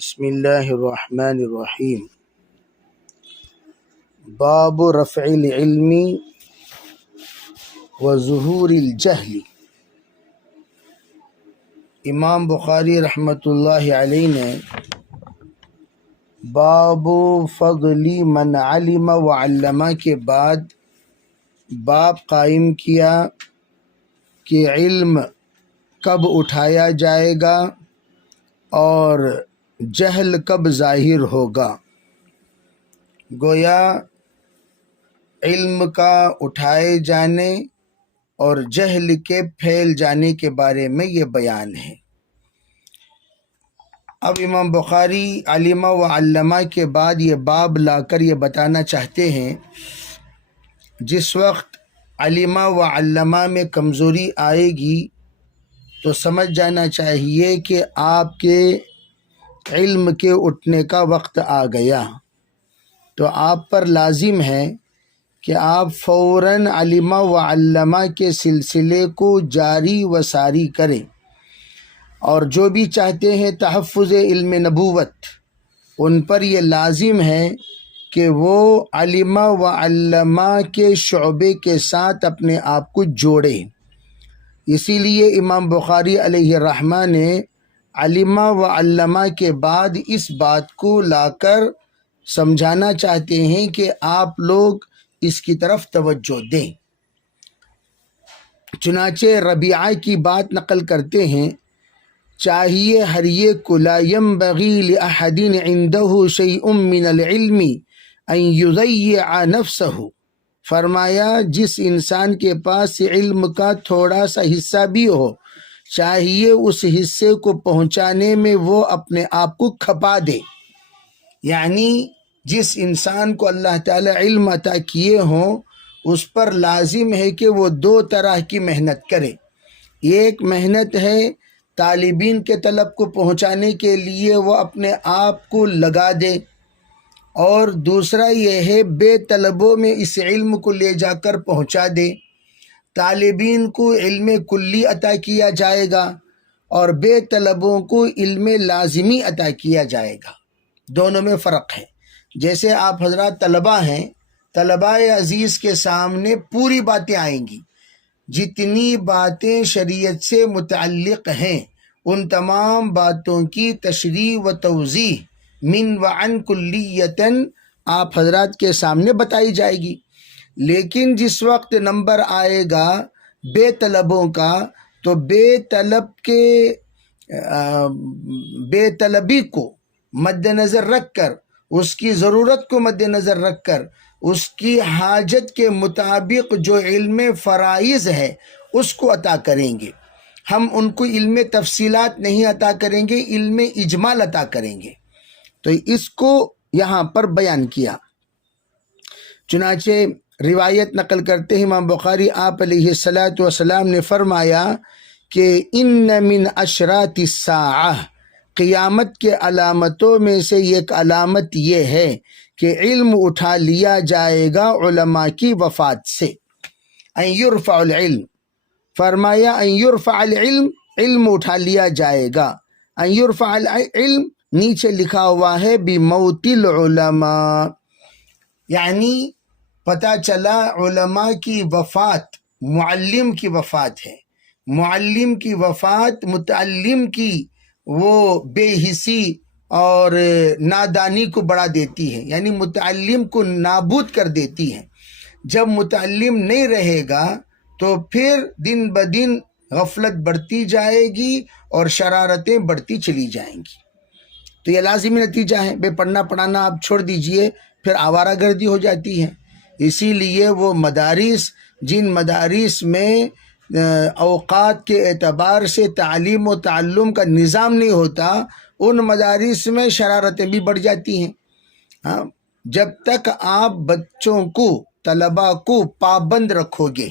بسم اللہ الرحمن الرحیم۔ باب رفع العلم و ظہور الجہل۔ امام بخاری رحمۃ اللہ علیہ نے باب فضل من علم و علم کے بعد باب قائم کیا کہ علم کب اٹھایا جائے گا اور جہل کب ظاہر ہوگا۔ گویا علم کا اٹھائے جانے اور جہل کے پھیل جانے کے بارے میں یہ بیان ہے۔ اب امام بخاری علم و علمہ کے بعد یہ باب لا کر یہ بتانا چاہتے ہیں جس وقت علم و علمہ میں کمزوری آئے گی تو سمجھ جانا چاہیے کہ آپ کے علم کے اٹھنے کا وقت آ گیا، تو آپ پر لازم ہے کہ آپ فوراً علم و علمہ کے سلسلے کو جاری و ساری کریں، اور جو بھی چاہتے ہیں تحفظ علم نبوت ان پر یہ لازم ہے کہ وہ علم و علمہ کے شعبے کے ساتھ اپنے آپ کو جوڑیں۔ اسی لیے امام بخاری علیہ الرحمہ نے علم و علمہ کے بعد اس بات کو لا کر سمجھانا چاہتے ہیں کہ آپ لوگ اس کی طرف توجہ دیں۔ چنانچہ ربیعہ کی بات نقل کرتے ہیں، چاہیے ہر ایک کو لا ينبغی لأحد عنده شیء من العلم ان یضیع نفسہ، فرمایا جس انسان کے پاس علم کا تھوڑا سا حصہ بھی ہو چاہیے اس حصے کو پہنچانے میں وہ اپنے آپ کو کھپا دے۔ یعنی جس انسان کو اللہ تعالی علم عطا کیے ہوں اس پر لازم ہے کہ وہ دو طرح کی محنت کرے۔ ایک محنت ہے طالبین کے طلب کو پہنچانے کے لیے وہ اپنے آپ کو لگا دے، اور دوسرا یہ ہے بے طلبوں میں اس علم کو لے جا کر پہنچا دے۔ طالبین کو علم کلی عطا کیا جائے گا اور بے طلبوں کو علم لازمی عطا کیا جائے گا، دونوں میں فرق ہے۔ جیسے آپ حضرات طلبہ ہیں، طلبہ عزیز کے سامنے پوری باتیں آئیں گی، جتنی باتیں شریعت سے متعلق ہیں ان تمام باتوں کی تشریح و توضیح من وعن کلیتاً آپ حضرات کے سامنے بتائی جائے گی۔ لیکن جس وقت نمبر آئے گا بے طلبوں کا تو بے طلبی کو مد نظر رکھ کر، اس کی ضرورت کو مد نظر رکھ کر، اس کی حاجت کے مطابق جو علم فرائض ہے اس کو عطا کریں گے۔ ہم ان کو علم تفصیلات نہیں عطا کریں گے، علم اجمال عطا کریں گے۔ تو اس کو یہاں پر بیان کیا۔ چنانچہ روایت نقل کرتے ہیں امام بخاری، آپ علیہ الصلاۃ والسلام نے فرمایا کہ ان من اشراط الساعہ، قیامت کے علامتوں میں سے ایک علامت یہ ہے کہ علم اٹھا لیا جائے گا علماء کی وفات سے۔ ان یرفع العلم، فرمایا ان یرفع العلم، علم اٹھا لیا جائے گا۔ ان یرفع العلم نیچے لکھا ہوا ہے بموت العلماء، یعنی پتہ چلا علماء کی وفات معلم کی وفات ہے۔ معلم کی وفات متعلم کی وہ بے حسی اور نادانی کو بڑھا دیتی ہے، یعنی متعلم کو نابود کر دیتی ہے۔ جب متعلم نہیں رہے گا تو پھر دن بدن غفلت بڑھتی جائے گی اور شرارتیں بڑھتی چلی جائیں گی۔ تو یہ لازمی نتیجہ ہے، بے پڑھنا پڑھانا آپ چھوڑ دیجئے، پھر آوارہ گردی ہو جاتی ہے۔ اسی لیے وہ مدارس، جن مدارس میں اوقات کے اعتبار سے تعلیم و تعلم کا نظام نہیں ہوتا، ان مدارس میں شرارتیں بھی بڑھ جاتی ہیں۔ جب تک آپ بچوں کو، طلباء کو پابند رکھو گے،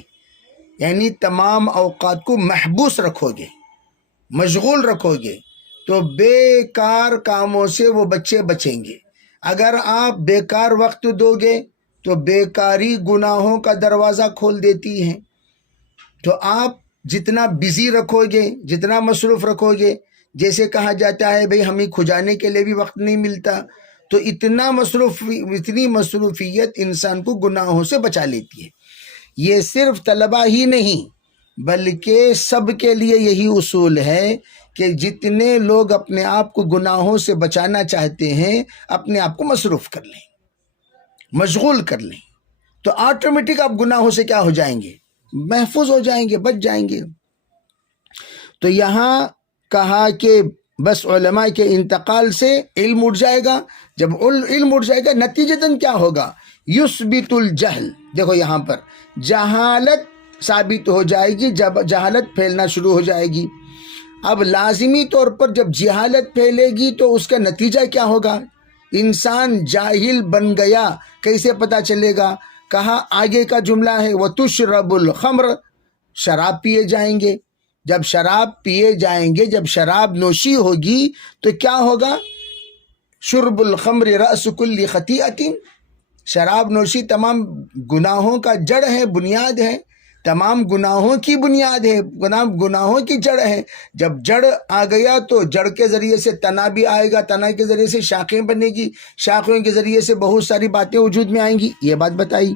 یعنی تمام اوقات کو محبوس رکھو گے، مشغول رکھو گے، تو بیکار کاموں سے وہ بچے بچیں گے۔ اگر آپ بیکار وقت دو گے تو بیکاری گناہوں کا دروازہ کھول دیتی ہے۔ تو آپ جتنا بزی رکھو گے، جتنا مصروف رکھو گے، جیسے کہا جاتا ہے بھئی ہمیں کھجانے کے لیے بھی وقت نہیں ملتا، تو اتنی مصروفیت انسان کو گناہوں سے بچا لیتی ہے۔ یہ صرف طلبہ ہی نہیں بلکہ سب کے لیے یہی اصول ہے کہ جتنے لوگ اپنے آپ کو گناہوں سے بچانا چاہتے ہیں اپنے آپ کو مصروف کر لیں، مشغول کر لیں، تو آٹومیٹک آپ گناہوں سے کیا ہو جائیں گے؟ محفوظ ہو جائیں گے، بچ جائیں گے۔ تو یہاں کہا کہ بس علماء کے انتقال سے علم اٹھ جائے گا۔ جب علم اٹھ جائے گا نتیجتاً کیا ہوگا؟ یثبت الجہل، دیکھو یہاں پر جہالت ثابت ہو جائے گی، جب جہالت پھیلنا شروع ہو جائے گی۔ اب لازمی طور پر جب جہالت پھیلے گی تو اس کا نتیجہ کیا ہوگا؟ انسان جاہل بن گیا، کیسے پتا چلے گا؟ کہا آگے کا جملہ ہے وَتُشْرَبُ الْخَمْرُ، شراب پیے جائیں گے۔ جب شراب پیے جائیں گے، جب شراب نوشی ہوگی تو کیا ہوگا؟ شرب الخمر رأس کل خطیئۃ، شراب نوشی تمام گناہوں کا جڑ ہے، بنیاد ہے، تمام گناہوں کی بنیاد ہے، گناہوں کی جڑ ہے۔ جب جڑ آ گیا تو جڑ کے ذریعے سے تنا بھی آئے گا، تنا کے ذریعے سے شاخیں بنے گی، شاخوں کے ذریعے سے بہت ساری باتیں وجود میں آئیں گی، یہ بات بتائی۔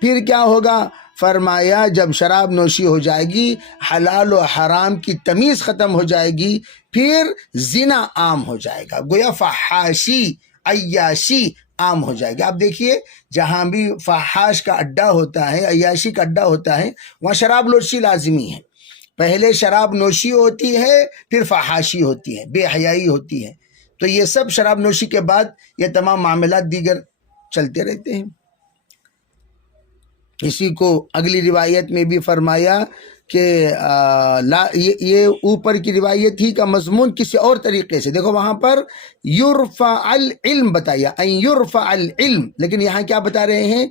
پھر کیا ہوگا؟ فرمایا جب شراب نوشی ہو جائے گی، حلال و حرام کی تمیز ختم ہو جائے گی، پھر زنا عام ہو جائے گا، گویا فحاشی عیاشی عام ہو جائے گا۔ آپ دیکھیے جہاں بھی فحاش کا اڈا ہوتا ہے، عیاشی کا اڈا ہوتا ہے، وہاں شراب نوشی لازمی ہے۔ پہلے شراب نوشی ہوتی ہے، پھر فحاشی ہوتی ہے، بے حیائی ہوتی ہے، تو یہ سب شراب نوشی کے بعد یہ تمام معاملات دیگر چلتے رہتے ہیں۔ اسی کو اگلی روایت میں بھی فرمایا کہ یہ اوپر کی روایت ہی کا مضمون کسی اور طریقے سے، دیکھو وہاں پر یرفع العلم بتایا، ان یرفع العلم، لیکن یہاں کیا بتا رہے ہیں؟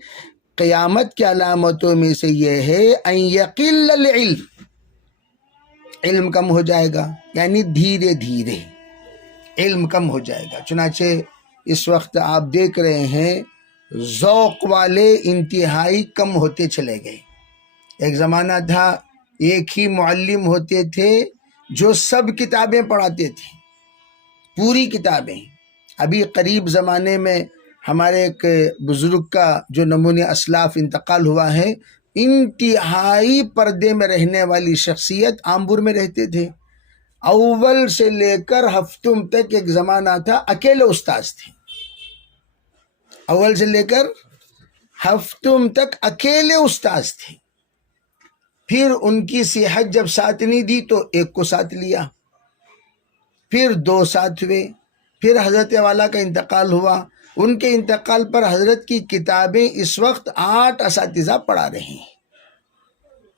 قیامت کی علامتوں میں سے یہ ہے ان یقل العلم، علم کم ہو جائے گا، یعنی دھیرے دھیرے علم کم ہو جائے گا۔ چنانچہ اس وقت آپ دیکھ رہے ہیں ذوق والے انتہائی کم ہوتے چلے گئے۔ ایک زمانہ تھا ایک ہی معلم ہوتے تھے جو سب کتابیں پڑھاتے تھے، پوری کتابیں۔ ابھی قریب زمانے میں ہمارے ایک بزرگ کا جو نمونہ اسلاف انتقال ہوا ہے، انتہائی پردے میں رہنے والی شخصیت، آمبور میں رہتے تھے، اول سے لے کر ہفتم تک ایک زمانہ تھا اکیلے استاذ تھے، اول سے لے کر ہفتم تک اکیلے استاذ تھے۔ پھر ان کی صحت جب ساتھ نہیں دی تو ایک کو ساتھ لیا، پھر دو ساتھ ہوئے، پھر حضرت والا کا انتقال ہوا۔ ان کے انتقال پر حضرت کی کتابیں اس وقت 8 اساتذہ پڑھا رہے ہیں۔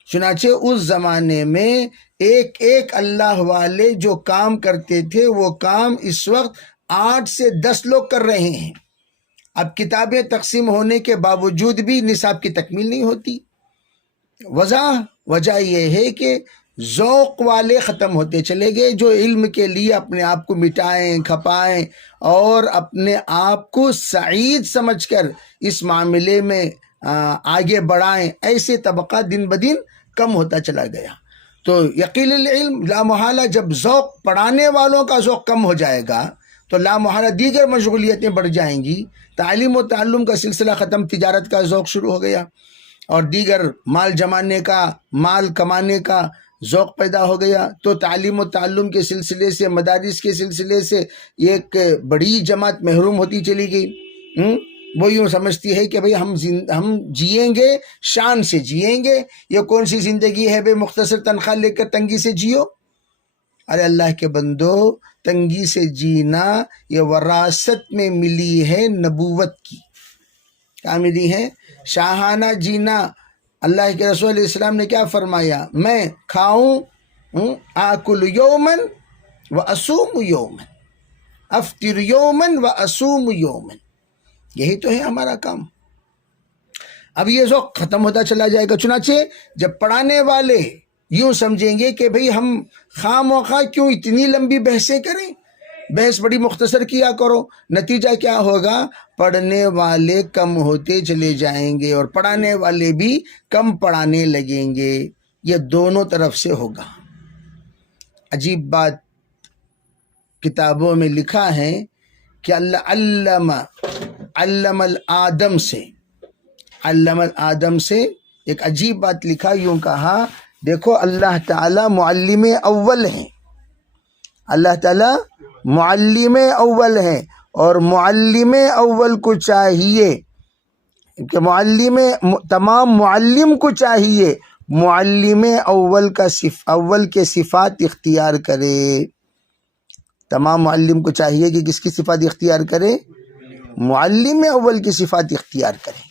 چنانچہ اس زمانے میں ایک ایک اللہ والے جو کام کرتے تھے وہ کام اس وقت 8 سے 10 لوگ کر رہے ہیں۔ اب کتابیں تقسیم ہونے کے باوجود بھی نصاب کی تکمیل نہیں ہوتی۔ وجہ یہ ہے کہ ذوق والے ختم ہوتے چلے گئے، جو علم کے لیے اپنے آپ کو مٹائیں کھپائیں اور اپنے آپ کو سعید سمجھ کر اس معاملے میں آگے بڑھائیں، ایسے طبقہ دن بدن کم ہوتا چلا گیا۔ تو یقین العلم لا محالہ جب ذوق پڑھانے والوں کا ذوق کم ہو جائے گا تو لا محالہ دیگر مشغولیتیں بڑھ جائیں گی، تعلیم و تعلم کا سلسلہ ختم، تجارت کا ذوق شروع ہو گیا اور دیگر مال جمانے کا، مال کمانے کا ذوق پیدا ہو گیا، تو تعلیم و تعلم کے سلسلے سے، مدارس کے سلسلے سے ایک بڑی جماعت محروم ہوتی چلی گئی۔ وہ یوں سمجھتی ہے کہ بھئی ہم جئیں گے، شان سے جئیں گے، یہ کون سی زندگی ہے بے مختصر تنخواہ لے کر تنگی سے جیو۔ ارے اللہ کے بندو، تنگی سے جینا یہ وراثت میں ملی ہے نبوت کی، کیا ملی ہے؟ شاہانہ جینا۔ اللہ کے رسول علیہ السلام نے کیا فرمایا؟ میں کھاؤں آکل یومن و اسوم یومن، افطر یومن و اسوم یومن، یہی تو ہے ہمارا کام۔ اب یہ ذوق ختم ہوتا چلا جائے گا۔ چنانچہ جب پڑھانے والے یوں سمجھیں گے کہ بھئی ہم خواہ مخواہ کیوں اتنی لمبی بحثیں کریں، بحث بڑی مختصر کیا کرو، نتیجہ کیا ہوگا؟ پڑھنے والے کم ہوتے چلے جائیں گے اور پڑھانے والے بھی کم پڑھانے لگیں گے۔ یہ دونوں طرف سے ہوگا۔ عجیب بات کتابوں میں لکھا ہے کہ علم الآدم سے ایک عجیب بات لکھا، یوں کہا دیکھو اللہ تعالی معلم اول ہیں، اللہ تعالی معلم اول ہیں، اور معلم اول کو چاہیے کہ تمام معلم کو چاہیے معلم اول کے صفات اختیار کرے. تمام معلم کو چاہیے کہ کس کی صفات اختیار کرے؟ معلم اول کی صفات اختیار کرے.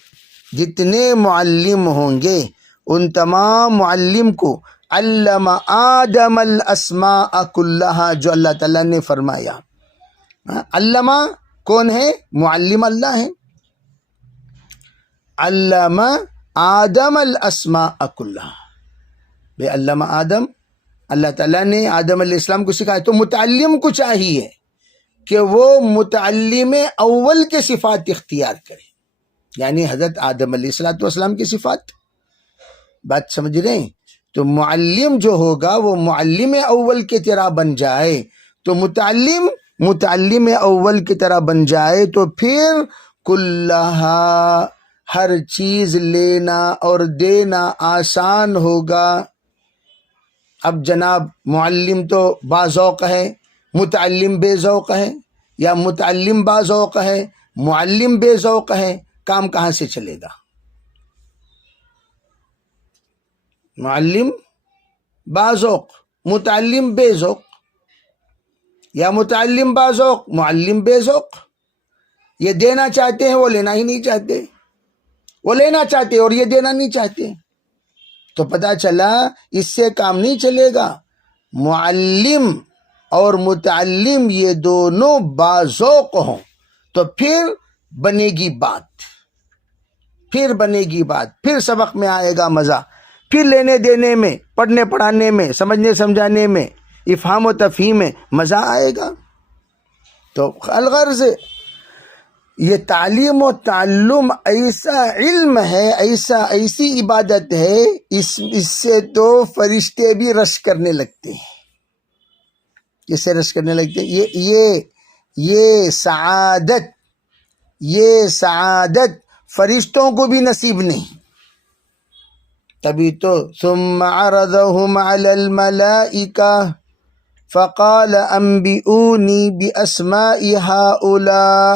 جتنے معلم ہوں گے ان تمام معلم کو علم آدم الاسماء کلہا، جو اللہ تعالیٰ نے فرمایا. علامہ کون ہے؟ معلم اللہ ہے. علم آدم الاسماء کلہا، بے علامہ آدم، اللہ تعالیٰ نے آدم علیہ السلام کو سکھایا. تو متعلم کو چاہیے کہ وہ متعلم اول کے صفات اختیار کرے، یعنی حضرت آدم علیہ السلام کی صفات. بات سمجھ رہے ہیں؟ تو معلم جو ہوگا وہ معلم اول کی طرح بن جائے، تو متعلم اول کی طرح بن جائے تو پھر کلہا، ہر چیز لینا اور دینا آسان ہوگا. اب جناب معلم تو باذوق ہے، متعلم بے ذوق ہے، یا متعلم باذوق ہے معلم بے ذوق ہے، کام کہاں سے چلے گا؟ معلم باذوق متعلم بے ذوق، یا متعلم باذوق معلم بے ذوق. یہ دینا چاہتے ہیں وہ لینا ہی نہیں چاہتے، وہ لینا چاہتے اور یہ دینا نہیں چاہتے. تو پتہ چلا اس سے کام نہیں چلے گا. معلم اور متعلم یہ دونوں باذوق ہوں تو پھر بنے گی بات، پھر سبق میں آئے گا مزہ، پھر لینے دینے میں، پڑھنے پڑھانے میں، سمجھنے سمجھانے میں، افہام و تفہیم میں مزہ آئے گا. تو الغرض یہ تعلیم و تعلم ایسا علم ہے، ایسی عبادت ہے، اس سے تو فرشتے بھی رشک کرنے لگتے ہیں. کس سے رشک کرنے لگتے ہیں؟ یہ سعادت فرشتوں کو بھی نصیب نہیں. تبھی تو ثم عرضهم على الملائکہ فقال انبئونی باسماء هؤلاء.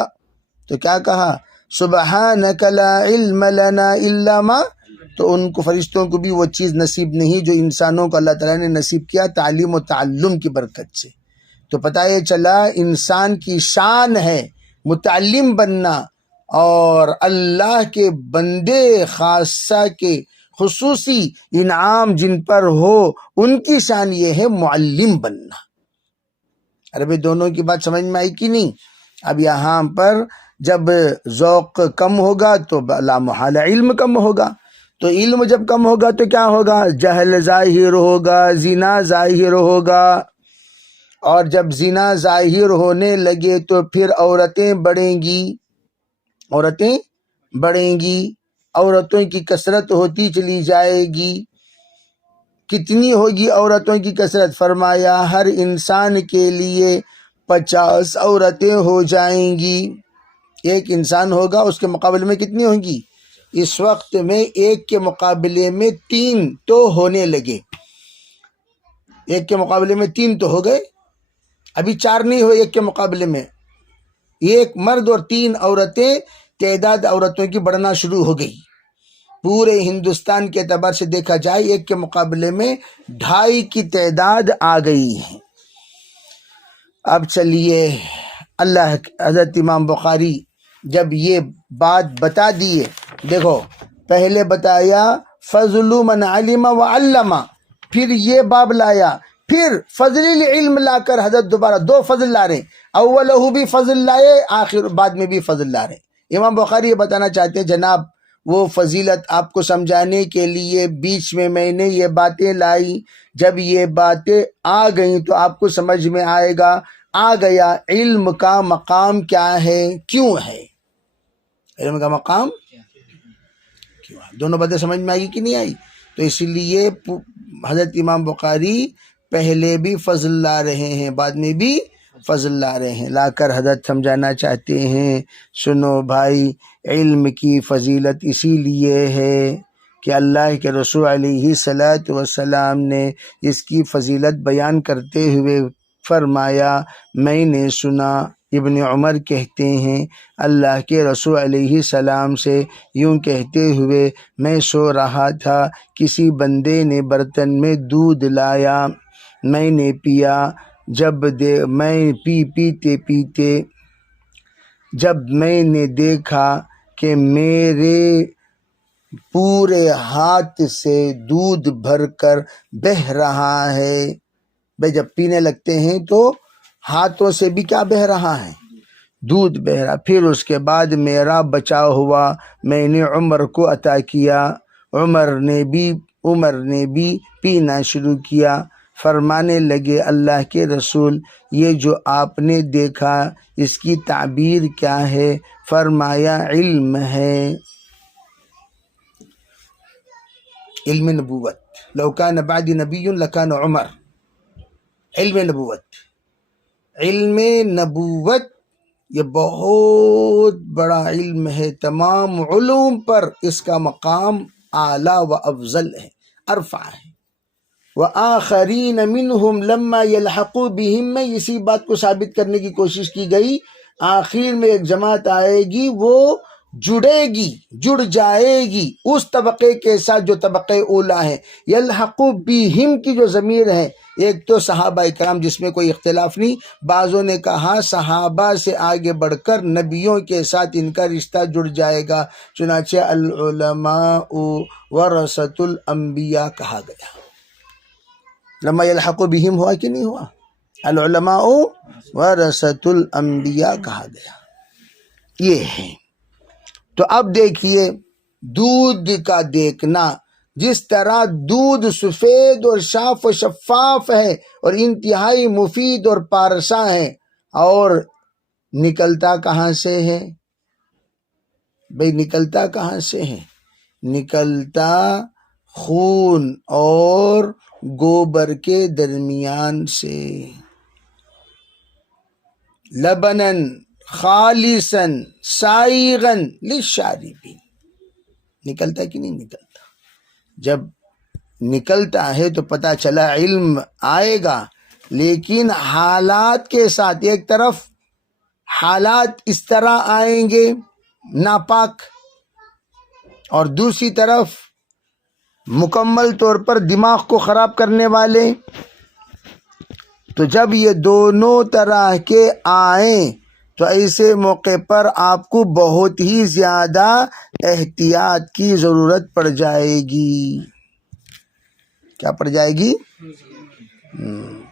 تو کیا کہا؟ سبحانک لا علم لنا الا ما. تو ان کو فرشتوں کو بھی وہ چیز نصیب نہیں جو انسانوں کو اللہ تعالیٰ نے نصیب کیا تعلیم و تعلم کی برکت سے. تو پتہ یہ چلا انسان کی شان ہے متعلم بننا، اور اللہ کے بندے خاصہ کے خصوصی انعام جن پر ہو ان کی شان یہ ہے معلم بننا. عربی دونوں کی بات سمجھ میں آئی کہ نہیں؟ اب یہاں پر جب ذوق کم ہوگا تو لا محالہ علم کم ہوگا. تو علم جب کم ہوگا تو کیا ہوگا؟ جہل ظاہر ہوگا، زنا ظاہر ہوگا، اور جب زنا ظاہر ہونے لگے تو پھر عورتیں بڑھیں گی، عورتوں کی کثرت ہوتی چلی جائے گی. کتنی ہوگی عورتوں کی کثرت؟ فرمایا ہر انسان کے لیے 50 عورتیں ہو جائیں گی. ایک انسان ہوگا اس کے مقابلے میں کتنی ہوں گی؟ اس وقت میں ایک کے مقابلے میں 3 تو ہونے لگے، ایک کے مقابلے میں 3 تو ہو گئے، ابھی 4 نہیں ہوئے. ایک کے مقابلے میں ایک مرد اور 3 عورتیں، تعداد عورتوں کی بڑھنا شروع ہو گئی. پورے ہندوستان کے اعتبار سے دیکھا جائے ایک کے مقابلے میں 2.5 کی تعداد آ گئی ہے. اب چلیے اللہ حضرت امام بخاری جب یہ بات بتا دیے، دیکھو پہلے بتایا فضل من علم و علم، پھر یہ باب لایا، پھر فضل العلم لا کر حضرت دوبارہ 2 فضل لا رہے، اولہ بھی فضل لائے، آخر بعد میں بھی فضل لا رہے. امام بخاری یہ بتانا چاہتے ہیں جناب وہ فضیلت آپ کو سمجھانے کے لیے بیچ میں نے یہ باتیں لائی. جب یہ باتیں آ گئیں تو آپ کو سمجھ میں آئے گا، آ گیا علم کا مقام کیا ہے، کیوں ہے علم کا مقام کیوں ہے. دونوں باتیں سمجھ میں آئی کہ نہیں آئی؟ تو اسی لیے حضرت امام بخاری پہلے بھی فضل لا رہے ہیں، بعد میں بھی فضل لا رہے ہیں، لا کر حضرت سمجھانا چاہتے ہیں سنو بھائی، علم کی فضیلت اسی لیے ہے کہ اللہ کے رسول علیہ الصلاۃ والسلام نے اس کی فضیلت بیان کرتے ہوئے فرمایا، میں نے سنا ابن عمر کہتے ہیں اللہ کے رسول علیہ السلام سے یوں کہتے ہوئے، میں سو رہا تھا، کسی بندے نے برتن میں دودھ لایا، میں نے پیا، میں پیتے جب میں نے دیکھا کہ میرے پورے ہاتھ سے دودھ بھر کر بہہ رہا ہے، بھائی جب پینے لگتے ہیں تو ہاتھوں سے بھی کیا بہہ رہا ہے؟ دودھ بہہ رہا۔ پھر اس کے بعد میرا بچا ہوا میں نے عمر کو عطا کیا، عمر نے بھی پینا شروع کیا۔ فرمانے لگے اللہ کے رسول، یہ جو آپ نے دیکھا اس کی تعبیر کیا ہے؟ فرمایا علم ہے، علم نبوت، لو کان بعد نبی لکان عمر، علم نبوت، علم نبوت یہ بہت بڑا علم ہے، تمام علوم پر اس کا مقام اعلیٰ و افضل ہے، ارفع ہے۔ وآخرین منہم لما یلحقوا بہم میں اسی بات کو ثابت کرنے کی کوشش کی گئی، آخر میں ایک جماعت آئے گی، وہ جڑ جائے گی اس طبقے کے ساتھ جو طبقہ اولا ہے۔ یلحقوا بہم کی جو ضمیر ہے، ایک تو صحابہ کرام جس میں کوئی اختلاف نہیں، بعضوں نے کہا صحابہ سے آگے بڑھ کر نبیوں کے ساتھ ان کا رشتہ جڑ جائے گا، چنانچہ العلماء ورثۃ الانبیاء کہا گیا۔ لما یلحق بہم ہوا کہ نہیں ہوا؟ العلماء ورثۃ الانبیاء کہا گیا، یہ ہے۔ تو اب دیکھیے دودھ کا دیکھنا، جس طرح دودھ سفید اور صاف و شفاف ہے اور انتہائی مفید اور پارسا ہے، اور نکلتا کہاں سے ہے بھئی؟ نکلتا کہاں سے ہے؟ نکلتا خون اور گوبر کے درمیان سے، لبنن خالصاً سائغاً للشاربین، نکلتا کہ نہیں نکلتا؟ جب نکلتا ہے تو پتہ چلا علم آئے گا، لیکن حالات کے ساتھ، ایک طرف حالات اس طرح آئیں گے ناپاک، اور دوسری طرف مکمل طور پر دماغ کو خراب کرنے والے۔ تو جب یہ دونوں طرح کے آئیں تو ایسے موقع پر آپ کو بہت ہی زیادہ احتیاط کی ضرورت پڑ جائے گی۔ کیا پڑ جائے گی؟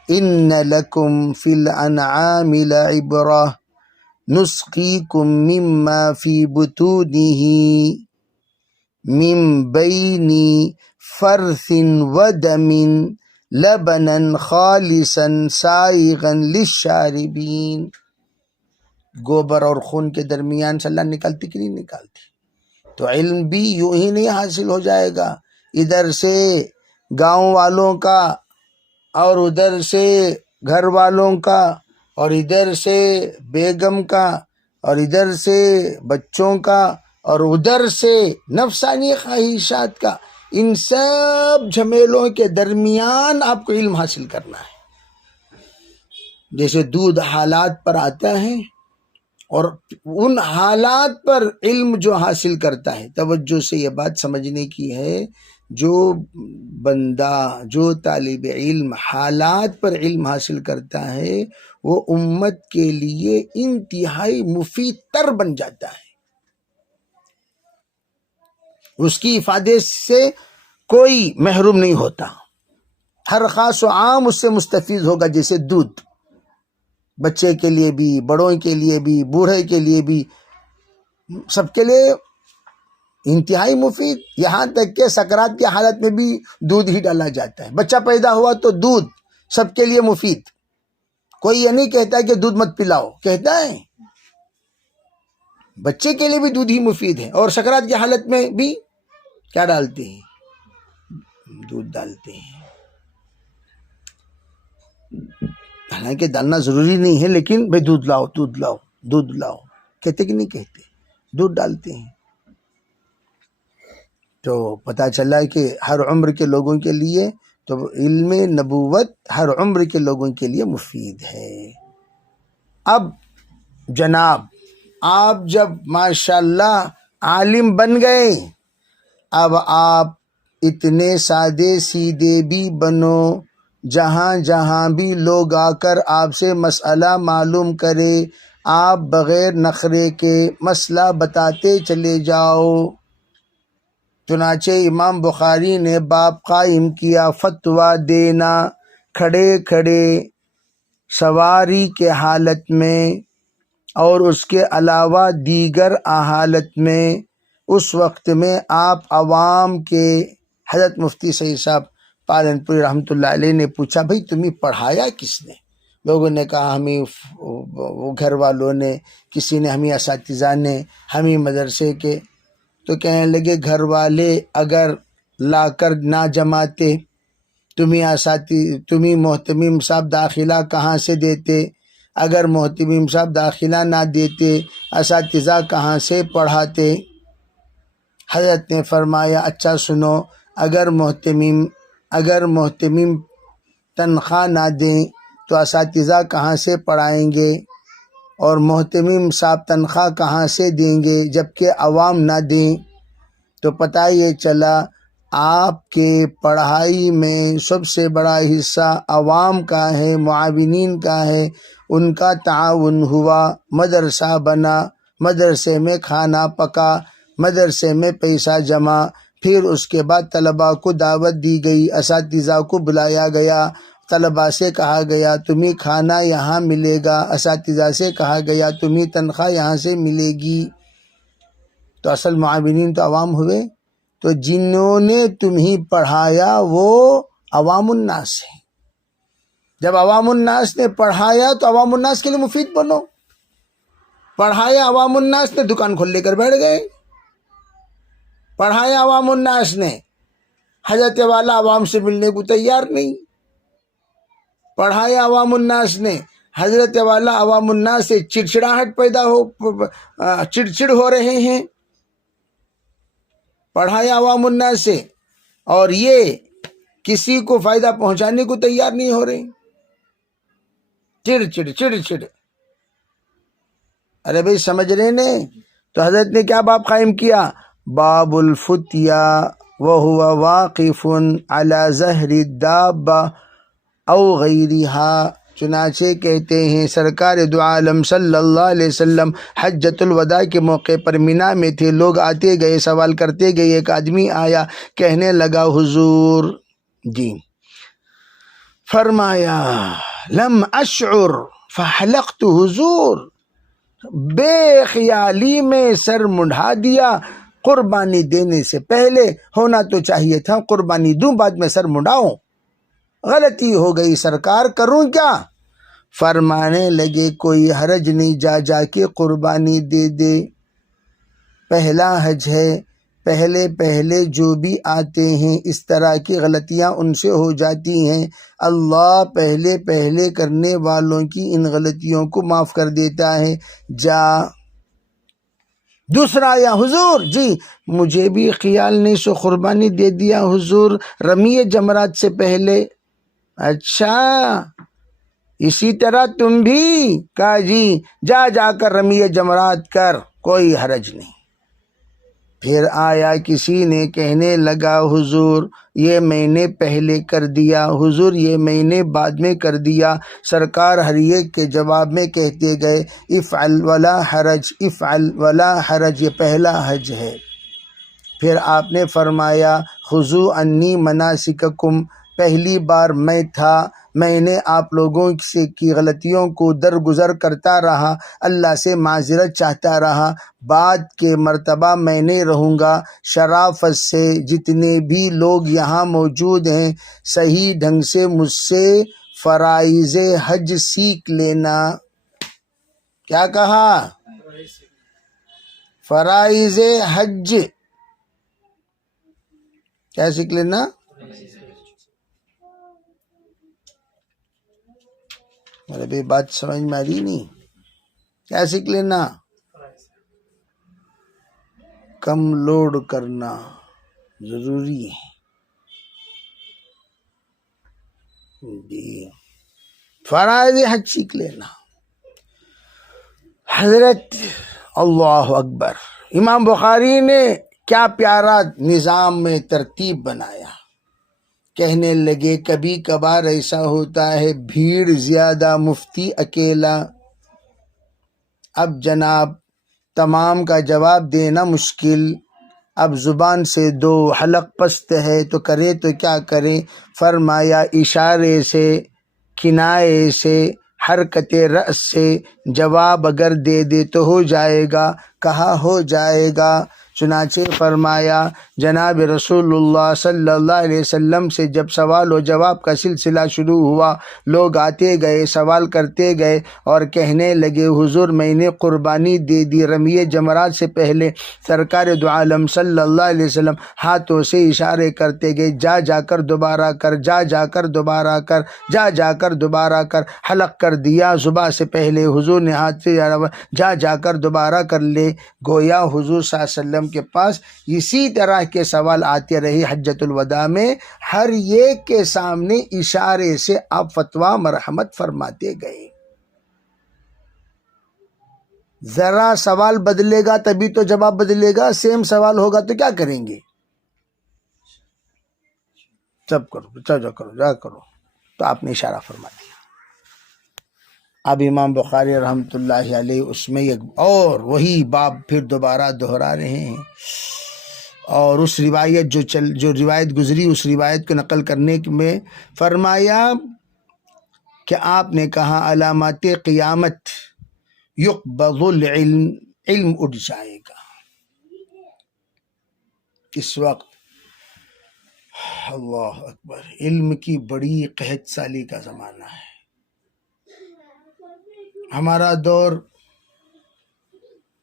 ان لکم فی الانعام لعبرہ نسقیکم مما فی بطونہ من بین فرث ودم لبنا خالصا سائغا للشاربین۔ گوبر اور خون کے درمیان سے اللہ نکالتی کہ نہیں نکالتی؟ تو علم بھی یوں ہی نہیں حاصل ہو جائے گا، ادھر سے گاؤں والوں کا اور ادھر سے گھر والوں کا اور ادھر سے بیگم کا اور ادھر سے بچوں کا اور ادھر سے نفسانی خواہشات کا، ان سب جھمیلوں کے درمیان آپ کو علم حاصل کرنا ہے۔ جیسے دودھ حالات پر آتا ہے اور ان حالات پر علم جو حاصل کرتا ہے، توجہ سے یہ بات سمجھنے کی ہے، جو بندہ، جو طالب علم حالات پر علم حاصل کرتا ہے وہ امت کے لیے انتہائی مفید تر بن جاتا ہے، اس کی افادے سے کوئی محروم نہیں ہوتا، ہر خاص و عام اس سے مستفید ہوگا۔ جیسے دودھ بچے کے لیے بھی، بڑوں کے لیے بھی، بوڑھے کے لیے بھی، سب کے لیے انتہائی مفید، یہاں تک کہ سکرات کی حالت میں بھی دودھ ہی ڈالا جاتا ہے۔ بچہ پیدا ہوا تو دودھ سب کے لیے مفید، کوئی یہ نہیں کہتا کہ دودھ مت پلاؤ، کہتا ہے بچے کے لیے بھی دودھ ہی مفید ہے، اور سکرات کی حالت میں بھی کیا ڈالتے ہیں؟ دودھ ڈالتے ہیں۔ حالانکہ ڈالنا ضروری نہیں ہے، لیکن بھائی دودھ لاؤ دودھ لاؤ دودھ لاؤ، کہتے کہ نہیں کہتے، دودھ ڈالتے ہیں۔ تو پتہ چلا کہ ہر عمر کے لوگوں کے لیے تو علم نبوت ہر عمر کے لوگوں کے لیے مفید ہے۔ اب جناب آپ جب ماشاءاللہ عالم بن گئے، اب آپ اتنے سادے سیدھے بھی بنو، جہاں جہاں بھی لوگ آ کر آپ سے مسئلہ معلوم کرے، آپ بغیر نخرے کے مسئلہ بتاتے چلے جاؤ۔ چنانچہ امام بخاری نے باب قائم کیا فتویٰ دینا کھڑے کھڑے سواری کے حالت میں اور اس کے علاوہ دیگر حالت میں۔ اس وقت میں آپ عوام کے حضرت مفتی سعید صاحب پالن پوری رحمۃ اللہ علیہ نے پوچھا بھئی تمہیں پڑھایا کس نے؟ لوگوں نے کہا ہمیں وہ گھر والوں نے، کسی نے ہمیں اساتذہ نے، ہمیں مدرسے کے۔ تو کہنے لگے گھر والے اگر لا کر نہ جماتے تمہیں محتمیم صاحب داخلہ کہاں سے دیتے؟ اگر محتمیم صاحب داخلہ نہ دیتے اساتذہ کہاں سے پڑھاتے؟ حضرت نے فرمایا اچھا سنو، اگر محتمیم تنخواہ نہ دیں تو اساتذہ کہاں سے پڑھائیں گے؟ اور محتمیم صاحب تنخواہ کہاں سے دیں گے جبکہ عوام نہ دیں؟ تو پتہ یہ چلا آپ کے پڑھائی میں سب سے بڑا حصہ عوام کا ہے، معاونین کا ہے، ان کا تعاون ہوا، مدرسہ بنا، مدرسے میں کھانا پکا، مدرسے میں پیسہ جمع، پھر اس کے بعد طلباء کو دعوت دی گئی، اساتذہ کو بلایا گیا، طلباء سے کہا گیا تمہیں کھانا یہاں ملے گا، اساتذہ سے کہا گیا تمہیں تنخواہ یہاں سے ملے گی۔ تو اصل معاونین تو عوام ہوئے۔ تو جنہوں نے تمہیں پڑھایا وہ عوام الناس ہیں۔ جب عوام الناس نے پڑھایا تو عوام الناس کے لیے مفید بنو۔ پڑھایا عوام الناس نے، دکان کھول لے کر بیٹھ گئے۔ پڑھایا عوام الناس نے، حضرت والا عوام سے ملنے کو تیار نہیں۔ پڑھایا عوام الناس نے، حضرت والا عوام الناس سے چڑچڑاہٹ چڑچڑ ہو رہے ہیں۔ پڑھایا عوام الناس سے اور یہ کسی کو فائدہ پہنچانے کو تیار نہیں ہو رہے، چڑ۔ ارے بھئی سمجھ رہے نے؟ تو حضرت نے کیا باب قائم کیا؟ باب الفتیا وهو واقف على ظہر الدابہ او غیرہا۔ چنانچہ کہتے ہیں سرکار دو عالم صلی اللہ علیہ وسلم حجۃ الوداع کے موقع پر مینا میں تھے، لوگ آتے گئے سوال کرتے گئے، ایک آدمی آیا کہنے لگا حضور جی، فرمایا لم اشعر فحلقت، حضور بے خیالی میں سر منڈھا دیا، قربانی دینے سے پہلے ہونا تو چاہیے تھا قربانی دوں بعد میں سر منڈاؤں، غلطی ہو گئی سرکار، کروں کیا؟ فرمانے لگے کوئی حرج نہیں، جا کے قربانی دے دے، پہلا حج ہے، پہلے جو بھی آتے ہیں اس طرح کی غلطیاں ان سے ہو جاتی ہیں، اللہ پہلے کرنے والوں کی ان غلطیوں کو معاف کر دیتا ہے، جا۔ دوسرا یا حضور جی مجھے بھی خیال نہیں سو قربانی دے دیا حضور رمی جمرات سے پہلے۔ اچھا اسی طرح تم بھی؟ کہا جی جا کر رمی جمرات کر، کوئی حرج نہیں۔ پھر آیا کسی نے کہنے لگا حضور یہ میں نے پہلے کر دیا، حضور یہ میں نے بعد میں کر دیا۔ سرکار ہر ایک کے جواب میں کہتے گئے افعل ولا حرج، افعل ولا حرج، یہ پہلا حج ہے۔ پھر آپ نے فرمایا خذوا عنی مناسککم، پہلی بار میں تھا، میں نے آپ لوگوں سے کی غلطیوں کو درگزر کرتا رہا، اللہ سے معذرت چاہتا رہا، بعد کے مرتبہ میں نہیں رہوں گا۔ شرافت سے جتنے بھی لوگ یہاں موجود ہیں صحیح ڈھنگ سے مجھ سے فرائض حج سیکھ لینا۔ کیا کہا؟ فرائض حج کیا سیکھ لینا؟ میرے بھی بات سمجھ میں آ رہی نہیں؟ کیا سیکھ لینا؟ کم لوڈ کرنا ضروری ہے جی، فرائض حج سیکھ لینا۔ حضرت اللہ اکبر، امام بخاری نے کیا پیارا نظام میں ترتیب بنایا۔ کہنے لگے کبھی کبھار ایسا ہوتا ہے بھیڑ زیادہ مفتی اکیلا، اب جناب تمام کا جواب دینا مشکل، اب زبان سے دو حلق پست ہے تو کرے تو کیا کرے، فرمایا اشارے سے کنائے سے حرکت رأس سے جواب اگر دے دے تو ہو جائے گا، کہا ہو جائے گا، چنانچہ فرمایا جناب رسول اللہ صلی اللہ علیہ وسلم سے جب سوال و جواب کا سلسلہ شروع ہوا، لوگ آتے گئے سوال کرتے گئے اور کہنے لگے حضور میں نے قربانی دے دی۔ رمی جمرات سے پہلے سرکار دو عالم صلی اللہ علیہ وسلم ہاتھوں سے اشارے کرتے گئے، جا جا کر دوبارہ کر، جا جا کر دوبارہ کر، جا جا کر دوبارہ کر، حلق کر دیا صبح سے پہلے، حضور نے ہاتھ سے جا جا کر دوبارہ کر لے۔ گویا حضور صلی اللہ علیہ وسلم کے پاس اسی طرح کے سوال آتے رہے۔ حجۃ الوداع میں ہر ایک کے سامنے اشارے سے آپ فتویٰ مرحمت فرماتے گئے۔ ذرا سوال بدلے گا تبھی تو جواب بدلے گا، سیم سوال ہوگا تو کیا کریں گے؟ سب کرو، جا کرو، جا کرو، تو آپ نے اشارہ فرما دیا۔ اب امام بخاری رحمۃ اللہ علیہ اس میں ایک اور وہی باب پھر دوبارہ دہرا رہے ہیں، اور اس روایت جو روایت گزری اس روایت کو نقل کرنے میں فرمایا کہ آپ نے کہا علامات قیامت یقبض العلم، علم اٹھ جائے گا۔ اس وقت اللہ اکبر علم کی بڑی قحط سالی کا زمانہ ہے۔ ہمارا دور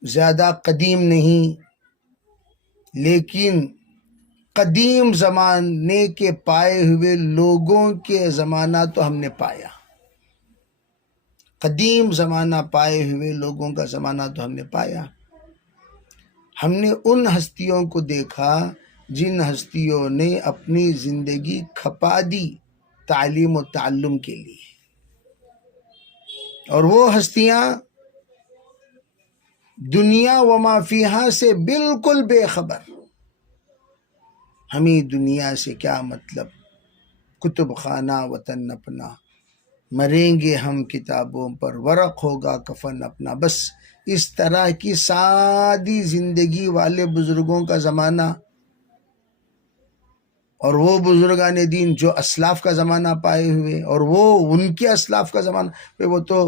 زیادہ قدیم نہیں، لیکن قدیم زمانے کے پائے ہوئے لوگوں کے زمانہ تو ہم نے پایا، قدیم زمانہ پائے ہوئے لوگوں کا زمانہ تو ہم نے پایا۔ ہم نے ان ہستیوں کو دیکھا جن ہستیوں نے اپنی زندگی کھپا دی تعلیم و تعلم کے لیے، اور وہ ہستیاں دنیا و ما فیہا سے بالکل بے خبر۔ ہمیں دنیا سے کیا مطلب، کتب خانہ وطن اپنا، مریں گے ہم کتابوں پر، ورق ہوگا کفن اپنا، بس اس طرح کی سادی زندگی والے بزرگوں کا زمانہ۔ اور وہ بزرگان دین جو اسلاف کا زمانہ پائے ہوئے، اور وہ ان کے اسلاف کا زمانہ پہ، وہ تو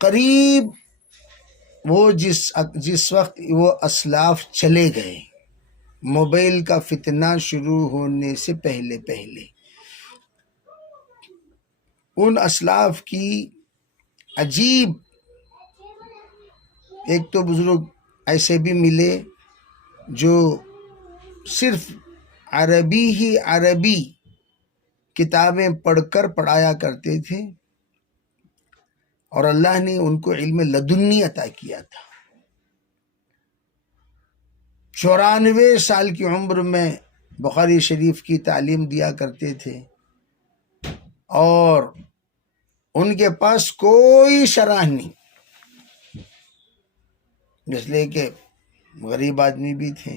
قریب وہ جس وقت وہ اسلاف چلے گئے، موبائل کا فتنہ شروع ہونے سے پہلے ان اسلاف کی عجیب، ایک تو بزرگ ایسے بھی ملے جو صرف عربی کتابیں پڑھ کر پڑھایا کرتے تھے، اور اللہ نے ان کو علم لدنی عطا کیا تھا۔ 94 سال کی عمر میں بخاری شریف کی تعلیم دیا کرتے تھے، اور ان کے پاس کوئی شرح نہیں، اس لیے کہ غریب آدمی بھی تھے،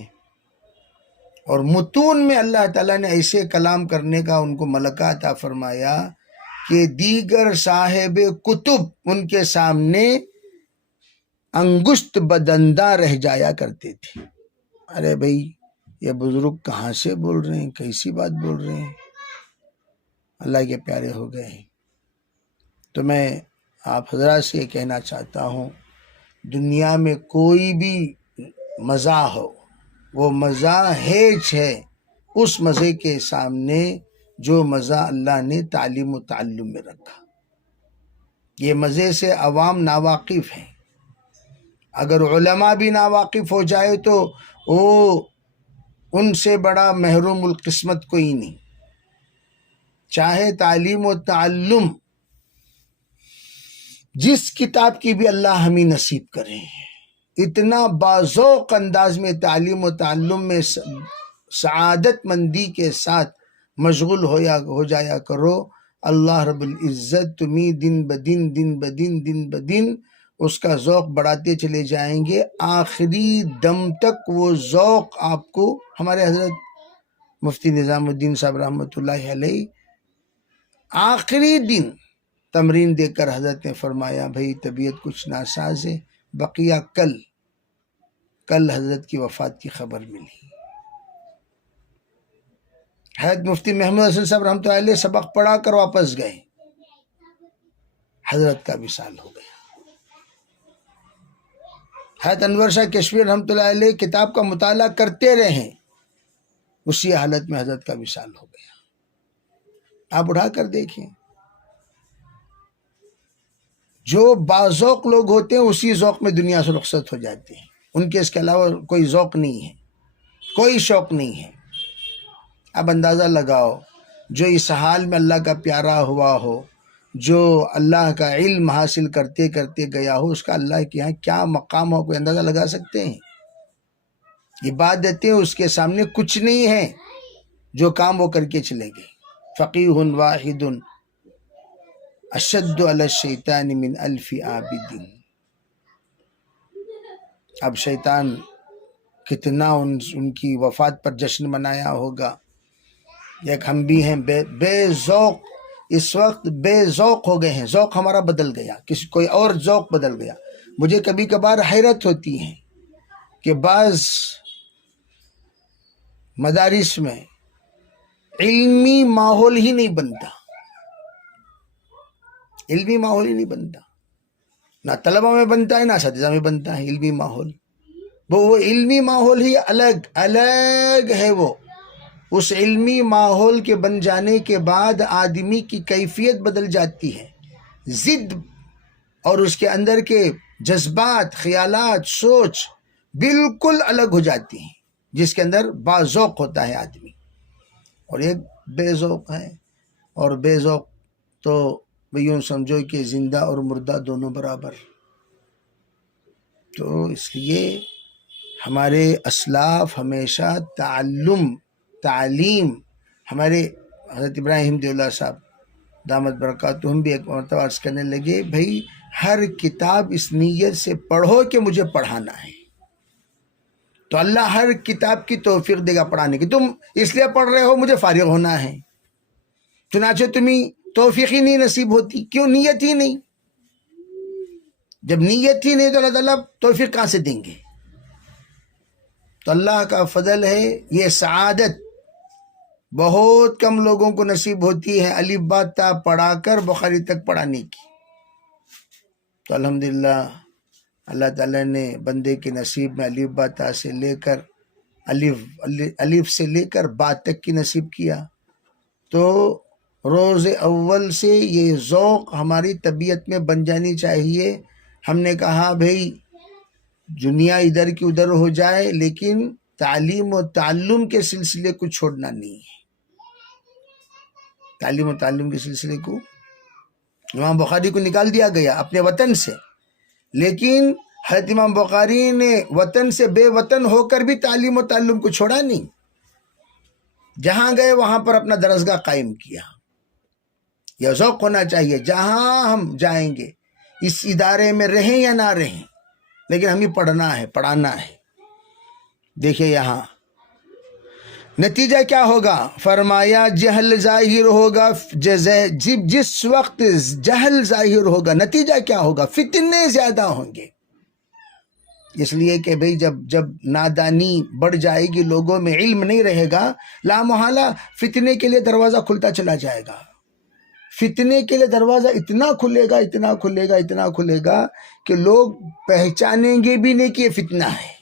اور متون میں اللہ تعالیٰ نے ایسے کلام کرنے کا ان کو ملکہ عطا فرمایا کہ دیگر صاحب کتب ان کے سامنے انگشت بدندہ رہ جایا کرتے تھے۔ ارے بھائی یہ بزرگ کہاں سے بول رہے ہیں، کیسی بات بول رہے ہیں، اللہ کے پیارے ہو گئے۔ تو میں آپ حضرات سے یہ کہنا چاہتا ہوں، دنیا میں کوئی بھی مزہ ہو، وہ مزہ ہیچ ہے اس مزے کے سامنے جو مزہ اللہ نے تعلیم و تعلم میں رکھا۔ یہ مزے سے عوام ناواقف ہیں، اگر علماء بھی ناواقف ہو جائے تو وہ ان سے بڑا محروم القسمت کوئی نہیں۔ چاہے تعلیم و تعلم جس کتاب کی بھی اللہ ہمیں نصیب کرے، اتنا باذوق انداز میں تعلیم و تعلم میں سعادت مندی کے ساتھ مشغول ہو جایا کرو، اللہ رب العزت تمہیں دن بدن اس کا ذوق بڑھاتے چلے جائیں گے، آخری دم تک وہ ذوق آپ کو۔ ہمارے حضرت مفتی نظام الدین صاحب رحمۃ اللہ علیہ آخری دن تمرین دے کر حضرت نے فرمایا بھئی طبیعت کچھ ناساز ہے، بقیہ کل حضرت کی وفات کی خبر ملی۔ حضرت مفتی محمود حسن صاحب رحمۃ اللہ علیہ سبق پڑھا کر واپس گئے، حضرت کا وصال ہو گیا۔ حضرت انور شاہ کشمیر رحمۃ اللہ علیہ کتاب کا مطالعہ کرتے رہے، اسی حالت میں حضرت کا وصال ہو گیا۔ آپ اٹھا کر دیکھیں، جو باذوق لوگ ہوتے ہیں اسی ذوق میں دنیا سے رخصت ہو جاتے ہیں، ان کے اس کے علاوہ کوئی ذوق نہیں ہے، کوئی شوق نہیں ہے۔ اب اندازہ لگاؤ، جو اس حال میں اللہ کا پیارا ہوا ہو، جو اللہ کا علم حاصل کرتے کرتے گیا ہو، اس کا اللہ کے یہاں کیا مقام ہو، کوئی اندازہ لگا سکتے ہیں؟ عبادتیں اس کے سامنے کچھ نہیں ہیں، جو کام وہ کر کے چلے گئے۔ فقیہ واحد اشد علی الشیطان من الف عابد۔ اب شیطان کتنا ان کی وفات پر جشن منایا ہوگا۔ ایک ہم بھی ہیں بے ذوق، اس وقت بے ذوق ہو گئے ہیں، ذوق ہمارا بدل گیا، کوئی اور ذوق بدل گیا۔ مجھے کبھی کبھار حیرت ہوتی ہے کہ بعض مدارس میں علمی ماحول ہی نہیں بنتا، علمی ماحول ہی نہیں بنتا، نہ طلبہ میں بنتا ہے نہ اساتذہ میں بنتا ہے علمی ماحول۔ وہ علمی ماحول ہی الگ ہے۔ وہ اس علمی ماحول کے بن جانے کے بعد آدمی کی کیفیت بدل جاتی ہے، ضد اور اس کے اندر کے جذبات، خیالات، سوچ بالکل الگ ہو جاتی ہیں، جس کے اندر باذوق ہوتا ہے آدمی، اور ایک بے ذوق ہے۔ اور بے ذوق تو یوں سمجھو کہ زندہ اور مردہ دونوں برابر۔ تو اس لیے ہمارے اسلاف ہمیشہ تعلیم، ہمارے حضرت ابراہیم دیولہ صاحب دامت برکاتہم بھی ایک مرتبہ عرض کرنے لگے، بھائی ہر کتاب اس نیت سے پڑھو کہ مجھے پڑھانا ہے، تو اللہ ہر کتاب کی توفیق دے گا پڑھانے کی۔ تم اس لیے پڑھ رہے ہو مجھے فارغ ہونا ہے، چنانچہ تمہیں توفیق ہی نہیں نصیب ہوتی، کیوں؟ نیت ہی نہیں۔ جب نیت ہی نہیں تو اللہ تعالیٰ توفیق کہاں سے دیں گے؟ تو اللہ کا فضل ہے، یہ سعادت بہت کم لوگوں کو نصیب ہوتی ہے، الف با تا پڑھا کر بخاری تک پڑھانے کی۔ تو الحمدللہ اللہ تعالیٰ نے بندے کے نصیب میں الف با تا سے لے کر الف سے لے کر با تک کی نصیب کیا۔ تو روز اول سے یہ ذوق ہماری طبیعت میں بن جانی چاہیے۔ ہم نے کہا بھئی دنیا ادھر کی ادھر ہو جائے، لیکن تعلیم و تعلم کے سلسلے کو چھوڑنا نہیں ہے۔ تعلیم و تعلم کے سلسلے کو، امام بخاری کو نکال دیا گیا اپنے وطن سے، لیکن حضرت امام بخاری نے وطن سے بے وطن ہو کر بھی تعلیم و تعلم کو چھوڑا نہیں، جہاں گئے وہاں پر اپنا درسگاہ قائم کیا۔ یہ ذوق ہونا چاہیے، جہاں ہم جائیں گے، اس ادارے میں رہیں یا نہ رہیں، لیکن ہمیں پڑھنا ہے، پڑھانا ہے۔ دیکھیں یہاں نتیجہ کیا ہوگا، فرمایا جہل ظاہر ہوگا، جس وقت جہل ظاہر ہوگا نتیجہ کیا ہوگا، فتنے زیادہ ہوں گے۔ اس لیے کہ بھئی جب نادانی بڑھ جائے گی، لوگوں میں علم نہیں رہے گا، لامحالہ فتنے کے لیے دروازہ کھلتا چلا جائے گا۔ فتنے کے لیے دروازہ اتنا کھلے گا کہ لوگ پہچانیں گے بھی نہیں کہ یہ فتنہ ہے،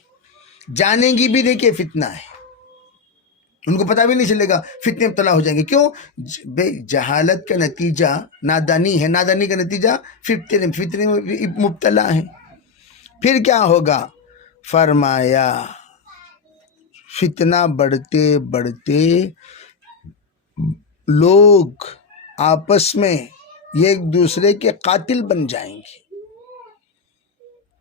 جانیں گے بھی نہیں کہ یہ فتنہ ہے، ان کو پتہ بھی نہیں چلے گا، فتنے مبتلا ہو جائیں گے۔ کیوں؟ بے جہالت کا نتیجہ نادانی ہے، نادانی کا نتیجہ فتنے میں مبتلا ہے۔ پھر کیا ہوگا؟ فرمایا فتنہ بڑھتے بڑھتے لوگ آپس میں ایک دوسرے کے قاتل بن جائیں گے۔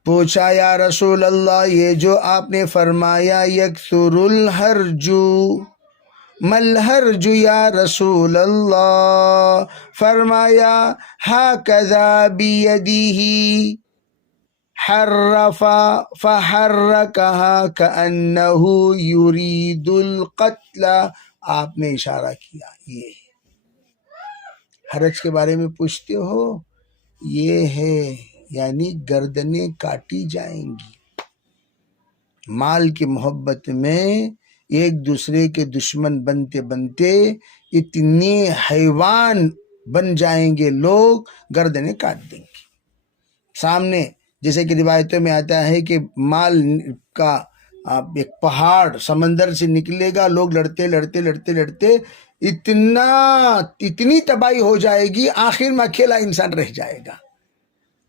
پوچھا یا رسول اللہ یہ جو آپ نے فرمایا یکثر الحرج، مل حرج یا رسول اللہ؟ فرمایا ہاکذا بیدہ حرف فحرکہا کأنہ یرید القتل۔ آپ نے اشارہ کیا، یہ حرج کے بارے میں پوچھتے ہو، یہ ہے، یعنی گردنیں کاٹی جائیں گی۔ مال کی محبت میں ایک دوسرے کے دشمن بنتے بنتے اتنے حیوان بن جائیں گے، لوگ گردنیں کاٹ دیں گے۔ سامنے جیسے کہ روایتوں میں آتا ہے کہ مال کا ایک پہاڑ سمندر سے نکلے گا، لوگ لڑتے لڑتے لڑتے لڑتے اتنی تباہی ہو جائے گی، آخر میں اکیلا انسان رہ جائے گا۔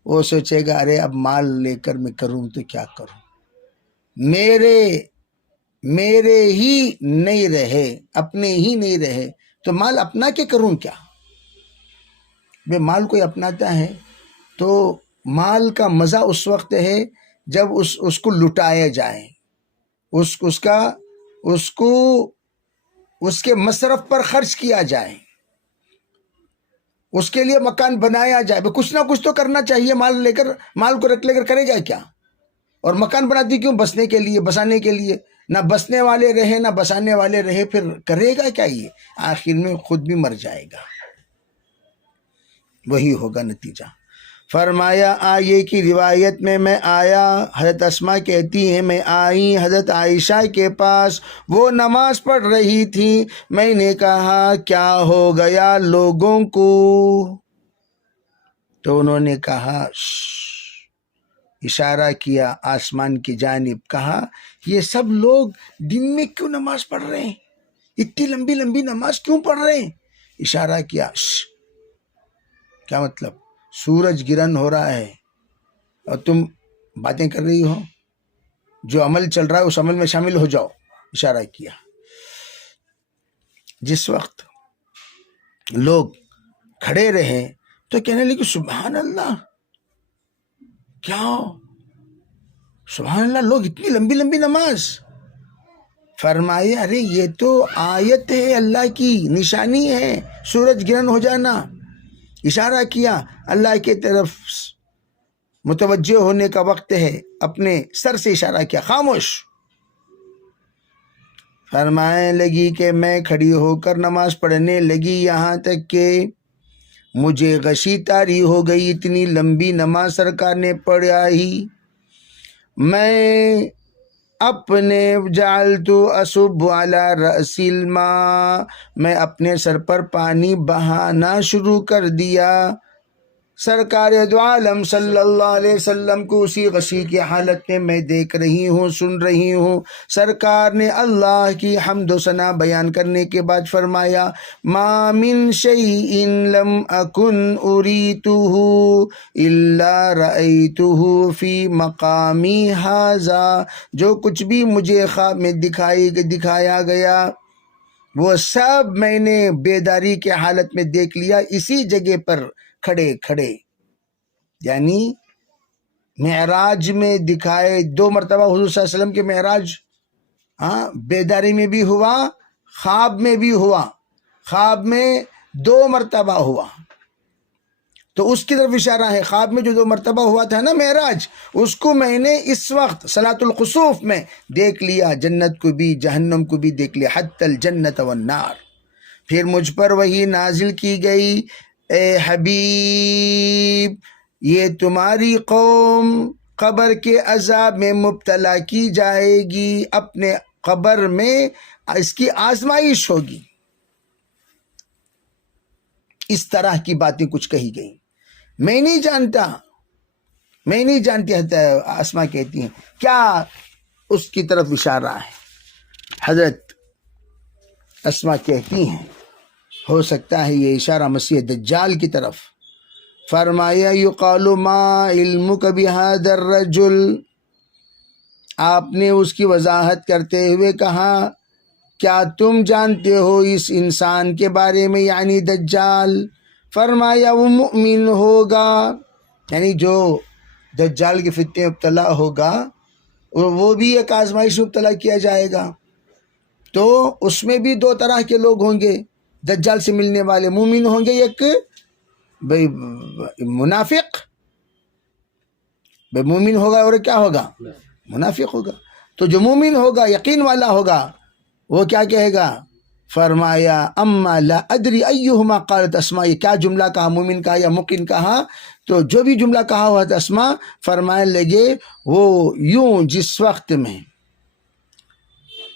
وہ سوچے گا ارے اب مال لے کر میں کروں تو کیا کروں، میرے ہی نہیں رہے، اپنے ہی نہیں رہے تو مال اپنا کے کروں کیا؟ بے مال کوئی اپناتا ہے تو مال کا مزہ اس وقت ہے جب اس کو لٹایا جائے، اس کے مصرف پر خرچ کیا جائے، اس کے لیے مکان بنایا جائے۔ کچھ نہ کچھ تو کرنا چاہیے، مال کو رکھ لے کر کرے گا کیا؟ اور مکان بناتی کیوں؟ بسنے کے لیے، بسانے کے لیے۔ نہ بسنے والے رہے نہ بسانے والے رہے، پھر کرے گا کیا؟ یہ آخر میں خود بھی مر جائے گا، وہی ہوگا نتیجہ۔ فرمایا آئے کی روایت میں آیا، حضرت اسماء کہتی ہیں میں آئی حضرت عائشہ کے پاس، وہ نماز پڑھ رہی تھی، میں نے کہا کیا ہو گیا لوگوں کو؟ تو انہوں نے کہا اشارہ کیا آسمان کی جانب، کہا یہ سب لوگ دن میں کیوں نماز پڑھ رہے ہیں؟ اتنی لمبی لمبی نماز کیوں پڑھ رہے ہیں؟ اشارہ کیا، کیا مطلب؟ سورج گرہن ہو رہا ہے اور تم باتیں کر رہی ہو، جو عمل چل رہا ہے اس عمل میں شامل ہو جاؤ، اشارہ کیا۔ جس وقت لوگ کھڑے رہے تو کہنے لگے سبحان اللہ، کیا سبحان اللہ، لوگ اتنی لمبی لمبی نماز؟ فرمائے ارے یہ تو آیت ہے، اللہ کی نشانی ہے، سورج گرہن ہو جانا۔ اشارہ کیا اللہ کی طرف متوجہ ہونے کا وقت ہے، اپنے سر سے اشارہ کیا، خاموش۔ فرمائے لگی کہ میں کھڑی ہو کر نماز پڑھنے لگی، یہاں تک کہ مجھے غشی طاری ہو گئی، اتنی لمبی نماز سرکار نے پڑھائی۔ میں اپنے جعلت اصب علی رأس الماء، میں اپنے سر پر پانی بہانا شروع کر دیا۔ سرکار دو عالم صلی اللہ علیہ وسلم کو اسی غشی کی حالت میں دیکھ رہی ہوں، سن رہی ہوں۔ سرکار نے اللہ کی حمد و ثنا بیان کرنے کے بعد فرمایا ما من شیء لم اکن اریتہ الا رأیتہ فی مقامی ھذا، جو کچھ بھی مجھے خواب میں دکھایا گیا وہ سب میں نے بیداری کے حالت میں دیکھ لیا، اسی جگہ پر کھڑے کھڑے۔ یعنی معراج میں دکھائے، 2 مرتبہ حضور صلی اللہ علیہ وسلم کے معراج بیداری میں بھی ہوا، خواب میں بھی ہوا، خواب میں 2 مرتبہ ہوا، تو اس کی طرف اشارہ ہے۔ خواب میں جو 2 مرتبہ ہوا تھا نا معراج، اس کو میں نے اس وقت صلاۃ الخسوف میں دیکھ لیا، جنت کو بھی جہنم کو بھی دیکھ لیا، حتی الجنت والنار۔ پھر مجھ پر وحی نازل کی گئی، اے حبیب یہ تمہاری قوم قبر کے عذاب میں مبتلا کی جائے گی، اپنے قبر میں اس کی آزمائش ہوگی۔ اس طرح کی باتیں کچھ کہی گئیں، میں نہیں جانتی اسماء کہتی ہیں کیا اس کی طرف اشارہ ہے۔ حضرت اسماء کہتی ہیں ہو سکتا ہے یہ اشارہ مسیح دجال کی طرف۔ فرمایا یقال ما علمک بہذا الرجل، آپ نے اس کی وضاحت کرتے ہوئے کہا کیا تم جانتے ہو اس انسان کے بارے میں یعنی دجال؟ فرمایا وہ مؤمن ہوگا، یعنی جو دجال کے فتنے مبتلا ہوگا وہ بھی ایک آزمائش میں مبتلا کیا جائے گا، تو اس میں بھی دو طرح کے لوگ ہوں گے دجال سے ملنے والے، مومن ہوں گے ایک بھائی منافق، بھائی مومن ہوگا اور کیا ہوگا؟ منافق ہوگا۔ تو جو مومن ہوگا یقین والا ہوگا وہ کیا کہے گا؟ فرمایا اما لا ادری ایہما قالت اسماء، یہ کیا جملہ کہا، مومن کہا یا مقن کہا؟ تو جو بھی جملہ کہا ہوا تھا اسماء فرمائے لگے وہ یوں جس وقت میں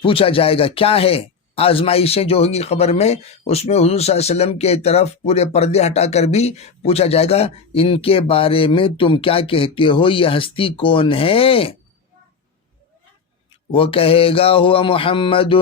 پوچھا جائے گا کیا ہے آزمائشیں جو ہوں گی قبر میں، اس میں حضور صلی اللہ علیہ وسلم کے طرف پورے پردے ہٹا کر بھی پوچھا جائے گا ان کے بارے میں تم کیا کہتے ہو، یہ ہستی کون ہے؟ وہ کہے گا ہوا محمد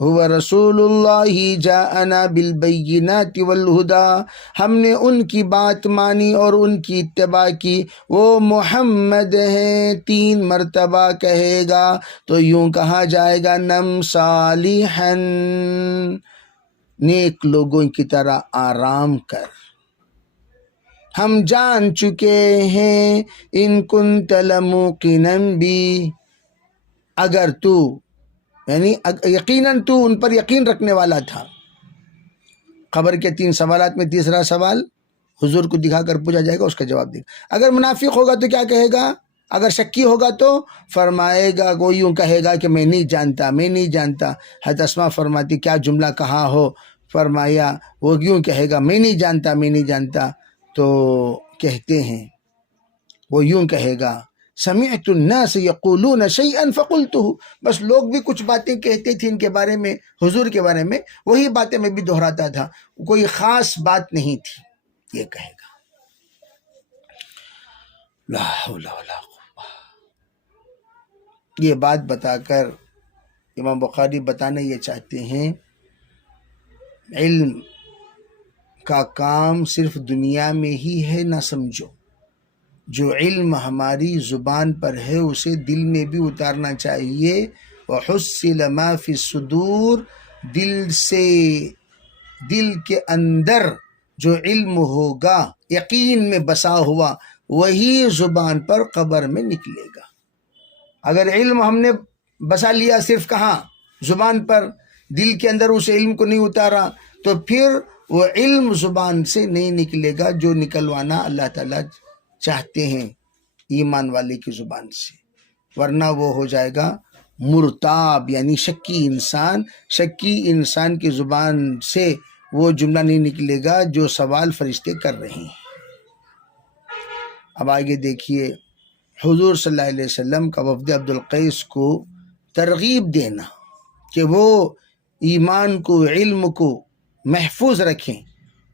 ہوا رسول اللہ جاءنا بالبینات والہدی، ہم نے ان کی بات مانی اور ان کی اتباع کی، وہ محمد ہیں، 3 مرتبہ کہے گا۔ تو یوں کہا جائے گا نم صالحا، نیک لوگوں کی طرح آرام کر، ہم جان چکے ہیں ان کنت لموقنا بھی، اگر تو یعنی یقیناً تو ان پر یقین رکھنے والا تھا۔ قبر کے 3 سوالات میں تیسرا سوال حضور کو دکھا کر پوچھا جائے گا، اس کا جواب دے گا۔ اگر منافق ہوگا تو کیا کہے گا؟ اگر شکی ہوگا تو فرمائے گا، وہ یوں کہے گا کہ میں نہیں جانتا، میں نہیں جانتا۔ حضرت اسماء فرماتی کیا جملہ کہا ہو؟ فرمایا وہ یوں کہے گا میں نہیں جانتا، میں نہیں جانتا۔ تو کہتے ہیں وہ یوں کہے گا سمعت الناس یقولون شیئا فقلتہ، بس لوگ بھی کچھ باتیں کہتے تھے ان کے بارے میں، حضور کے بارے میں، وہی باتیں میں بھی دہراتا تھا، کوئی خاص بات نہیں تھی، یہ کہے گا۔ لا حول ولا قوة۔ یہ بات بتا کر امام بخاری بتانا یہ چاہتے ہیں علم کا کام صرف دنیا میں ہی ہے نہ سمجھو، جو علم ہماری زبان پر ہے اسے دل میں بھی اتارنا چاہیے۔ وحصل ما فی الصدور، دل سے، دل کے اندر جو علم ہوگا یقین میں بسا ہوا وہی زبان پر قبر میں نکلے گا۔ اگر علم ہم نے بسا لیا صرف کہاں؟ زبان پر، دل کے اندر اس علم کو نہیں اتارا تو پھر وہ علم زبان سے نہیں نکلے گا جو نکلوانا اللہ تعالیٰ چاہتے ہیں ایمان والے کی زبان سے، ورنہ وہ ہو جائے گا مرتاب یعنی شکی انسان۔ شکی انسان کی زبان سے وہ جملہ نہیں نکلے گا جو سوال فرشتے کر رہے ہیں۔ اب آگے دیکھیے، حضور صلی اللہ علیہ وسلم کا وفد عبدالقیس کو ترغیب دینا کہ وہ ایمان کو، علم کو محفوظ رکھیں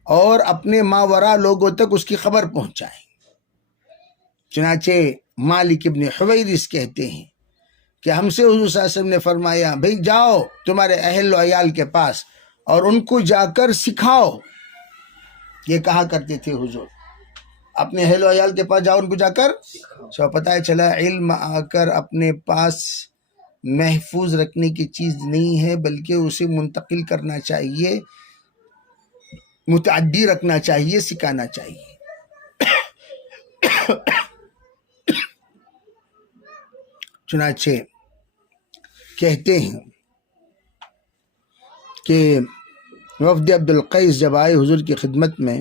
اور اپنے ماورا لوگوں تک اس کی خبر پہنچائیں۔ چنانچہ مالک ابن حویرث کہتے ہیں کہ ہم سے حضور صلی اللہ علیہ وسلم نے فرمایا بھئی جاؤ تمہارے اہل و عیال کے پاس اور ان کو جا کر سکھاؤ، یہ کہا کرتے تھے حضور، اپنے اہل و عیال کے پاس جاؤ، ان کو جا کر سو پتہ چلا علم آ کر اپنے پاس محفوظ رکھنے کی چیز نہیں ہے، بلکہ اسے منتقل کرنا چاہیے، متعدی رکھنا چاہیے، سکھانا چاہیے۔ چنانچہ کہتے ہیں کہ وفد عبدالقیس جب آئے حضور کی خدمت میں،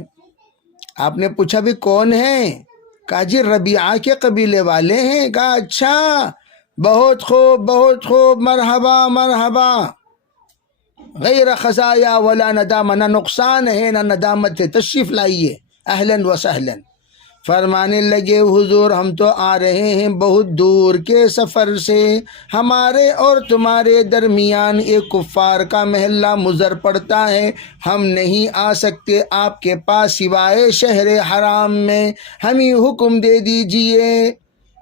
آپ نے پوچھا بھی کون ہیں؟ کہا جی ربیعہ کے قبیلے والے ہیں۔ کہا اچھا، بہت خوب بہت خوب، مرحبا مرحبا، غیر خزایا ولا ندامہ، نہ نقصان ہے نہ ندامت ہے، تشریف لائیے، اہلاً و سہلاً۔ فرمانے لگے حضور ہم تو آ رہے ہیں بہت دور کے سفر سے، ہمارے اور تمہارے درمیان ایک کفار کا محلہ مضر پڑتا ہے، ہم نہیں آ سکتے آپ کے پاس سوائے شہر حرام میں، ہمیں حکم دے دیجئے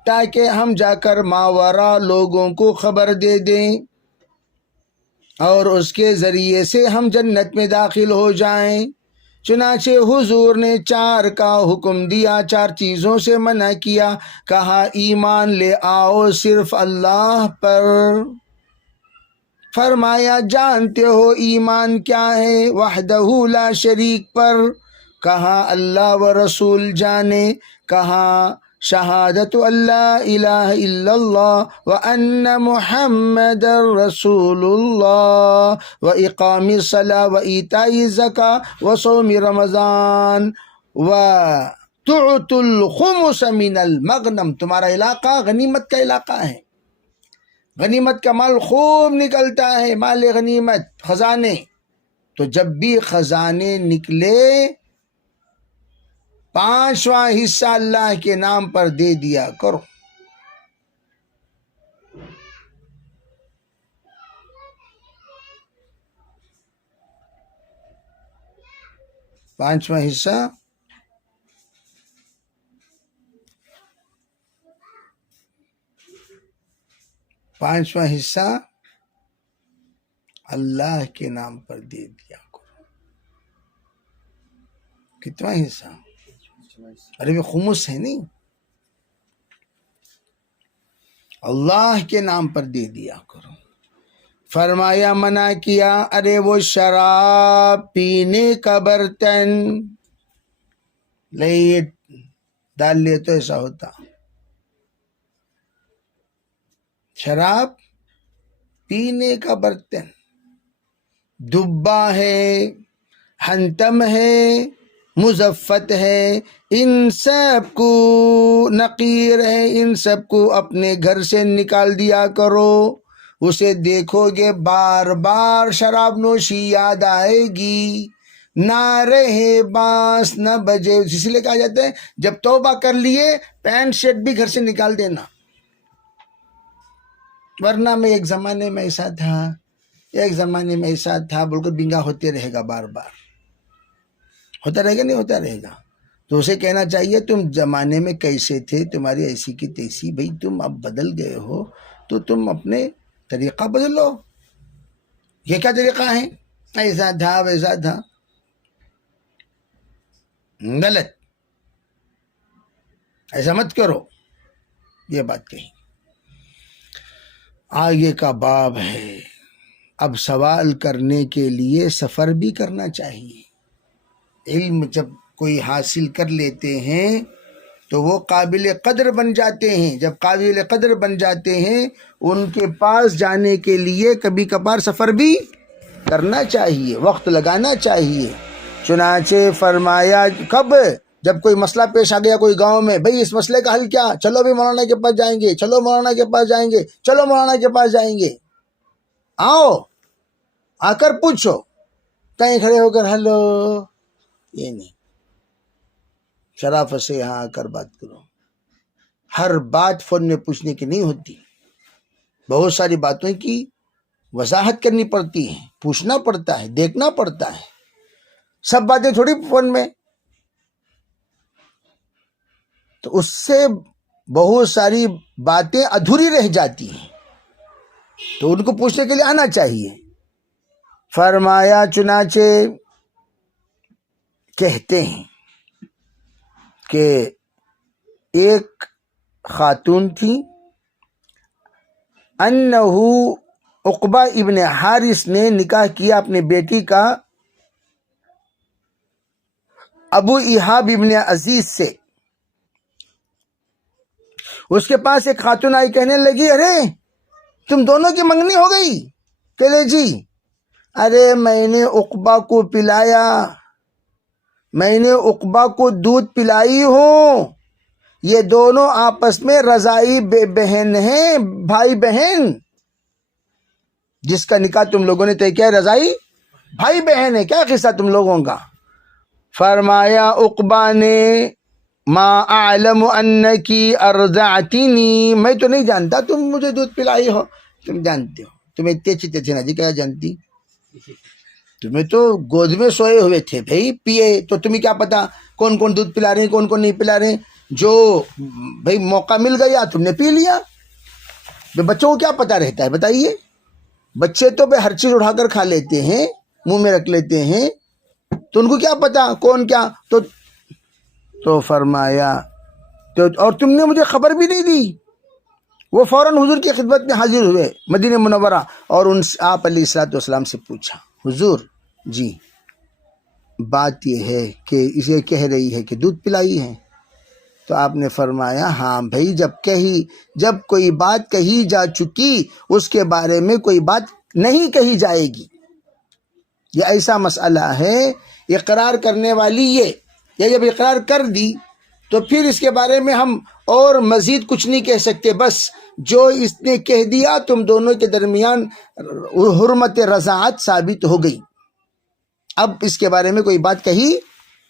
تاکہ ہم جا کر ماورا لوگوں کو خبر دے دیں اور اس کے ذریعے سے ہم جنت میں داخل ہو جائیں۔ چنانچہ حضور نے 4 کا حکم دیا، 4 چیزوں سے منع کیا، کہا ایمان لے آؤ صرف اللہ پر، فرمایا جانتے ہو ایمان کیا ہے؟ وحدہ لا شریک پر. کہا اللہ و رسول جانے. کہا شہادت اللہ الہ الا اللہ وان محمد رسول اللہ واقام الصلاۃ وایتاء الزکاۃ وصوم رمضان وتعطوا الخمس من المغنم. تمہارا علاقہ غنیمت کا علاقہ ہے، غنیمت کا مال خوب نکلتا ہے، مال غنیمت، خزانے. تو جب بھی خزانے نکلے 5واں حصہ اللہ کے نام پر دے دیا کرو. پانچواں حصہ اللہ کے نام پر دے دیا کرو. کتنا حصہ؟ ارے وہ خمس ہے نہیں، اللہ کے نام پر دے دیا کرو. فرمایا منع کیا، ارے وہ شراب پینے کا برتن لے ڈال لے تو ایسا ہوتا. شراب پینے کا برتن دبا ہے، ہنتم ہے، مزفت ہے، ان سب کو نقیر ہے، ان سب کو اپنے گھر سے نکال دیا کرو. اسے دیکھو گے بار بار شراب نوشی یاد آئے گی، نہ رہے بانس نہ بجے. اسی لیے کہا جاتا ہے جب توبہ کر لیے پینٹ شرٹ بھی گھر سے نکال دینا، ورنہ میں ایک زمانے میں ایسا تھا بول کر بنگا ہوتے رہے گا، بار بار ہوتا رہے گا، نہیں ہوتا رہے گا. تو اسے کہنا چاہیے تم زمانے میں کیسے تھے، تمہاری ایسی کی تیسی، بھئی تم اب بدل گئے ہو تو تم اپنے طریقہ بدل لو. یہ کیا طریقہ ہے؟ ایسا تھا ویسا تھا، غلط، ایسا مت کرو. یہ بات کہی. آگے کا باب ہے. اب سوال کرنے کے لیے سفر بھی کرنا چاہیے. علم جب کوئی حاصل کر لیتے ہیں تو وہ قابل قدر بن جاتے ہیں. جب قابل قدر بن جاتے ہیں ان کے پاس جانے کے لیے کبھی کبھار سفر بھی کرنا چاہیے، وقت لگانا چاہیے. چنانچہ فرمایا کب؟ جب کوئی مسئلہ پیش آ گیا کوئی گاؤں میں، بھئی اس مسئلے کا حل کیا؟ چلو بھی مولانا کے پاس جائیں گے، چلو مولانا کے پاس جائیں گے، چلو مولانا کے پاس جائیں گے. آؤ، آ کر پوچھو، کہیں کھڑے ہو کر ہلو، یہ نہیں. شرافت سے یہاں آ کر بات کرو. ہر بات فون میں پوچھنے کی نہیں ہوتی، بہت ساری باتوں کی وضاحت کرنی پڑتی ہے، پوچھنا پڑتا ہے، دیکھنا پڑتا ہے. سب باتیں تھوڑی فون میں. تو اس سے بہت ساری باتیں ادھوری رہ جاتی ہیں، تو ان کو پوچھنے کے لیے آنا چاہیے. فرمایا چنانچہ کہتے ہیں کہ ایک خاتون تھی، انہو عقبہ ابن حارث نے نکاح کیا اپنے بیٹی کا ابو ایہاب ابن عزیز سے. اس کے پاس ایک خاتون آئی، کہنے لگی ارے تم دونوں کی منگنی ہو گئی. کہ لے جی، ارے میں نے عقبہ کو پلایا، میں نے عقبہ کو دودھ پلائی ہوں، یہ دونوں آپس میں رضائی بہن ہیں، بھائی بہن. جس کا نکاح تم لوگوں نے طے کیا ہے رضائی بھائی بہن ہے، کیا قصہ تم لوگوں کا؟ فرمایا عقبہ نے ما اعلم انکی ارضعتنی، میں تو نہیں جانتا تم مجھے دودھ پلائی ہو. تم جانتے ہو، تمہیں اتنے اچھے تھے نا جی، کیا جانتی؟ تمہیں تو گود میں سوئے ہوئے تھے بھائی، پیے تو تمہیں کیا پتا کون کون دودھ پلا رہے ہیں کون کون نہیں پلا رہے ہیں. جو بھائی موقع مل گیا تم نے پی لیا. بچوں کو کیا پتا رہتا ہے بتائیے؟ بچے تو بھائی ہر چیز اٹھا کر کھا لیتے ہیں، منہ میں رکھ لیتے ہیں، تو ان کو کیا پتا کون کیا. تو فرمایا تو اور تم نے مجھے خبر بھی نہیں دی. وہ فوراً حضور کی خدمت میں حاضر ہوئے مدینہ منورہ، اور ان سے آپ علیہ الصلوۃ والسلام سے پوچھا، حضور جی بات یہ ہے کہ اسے کہہ رہی ہے کہ دودھ پلائی ہے؟ تو آپ نے فرمایا ہاں بھائی، جب کوئی بات کہی جا چکی اس کے بارے میں کوئی بات نہیں کہی جائے گی. یہ ایسا مسئلہ ہے، اقرار کرنے والی یہ، یا جب اقرار کر دی تو پھر اس کے بارے میں ہم اور مزید کچھ نہیں کہہ سکتے، بس جو اس نے کہہ دیا تم دونوں کے درمیان حرمت رضاعت ثابت ہو گئی، اب اس کے بارے میں کوئی بات کہی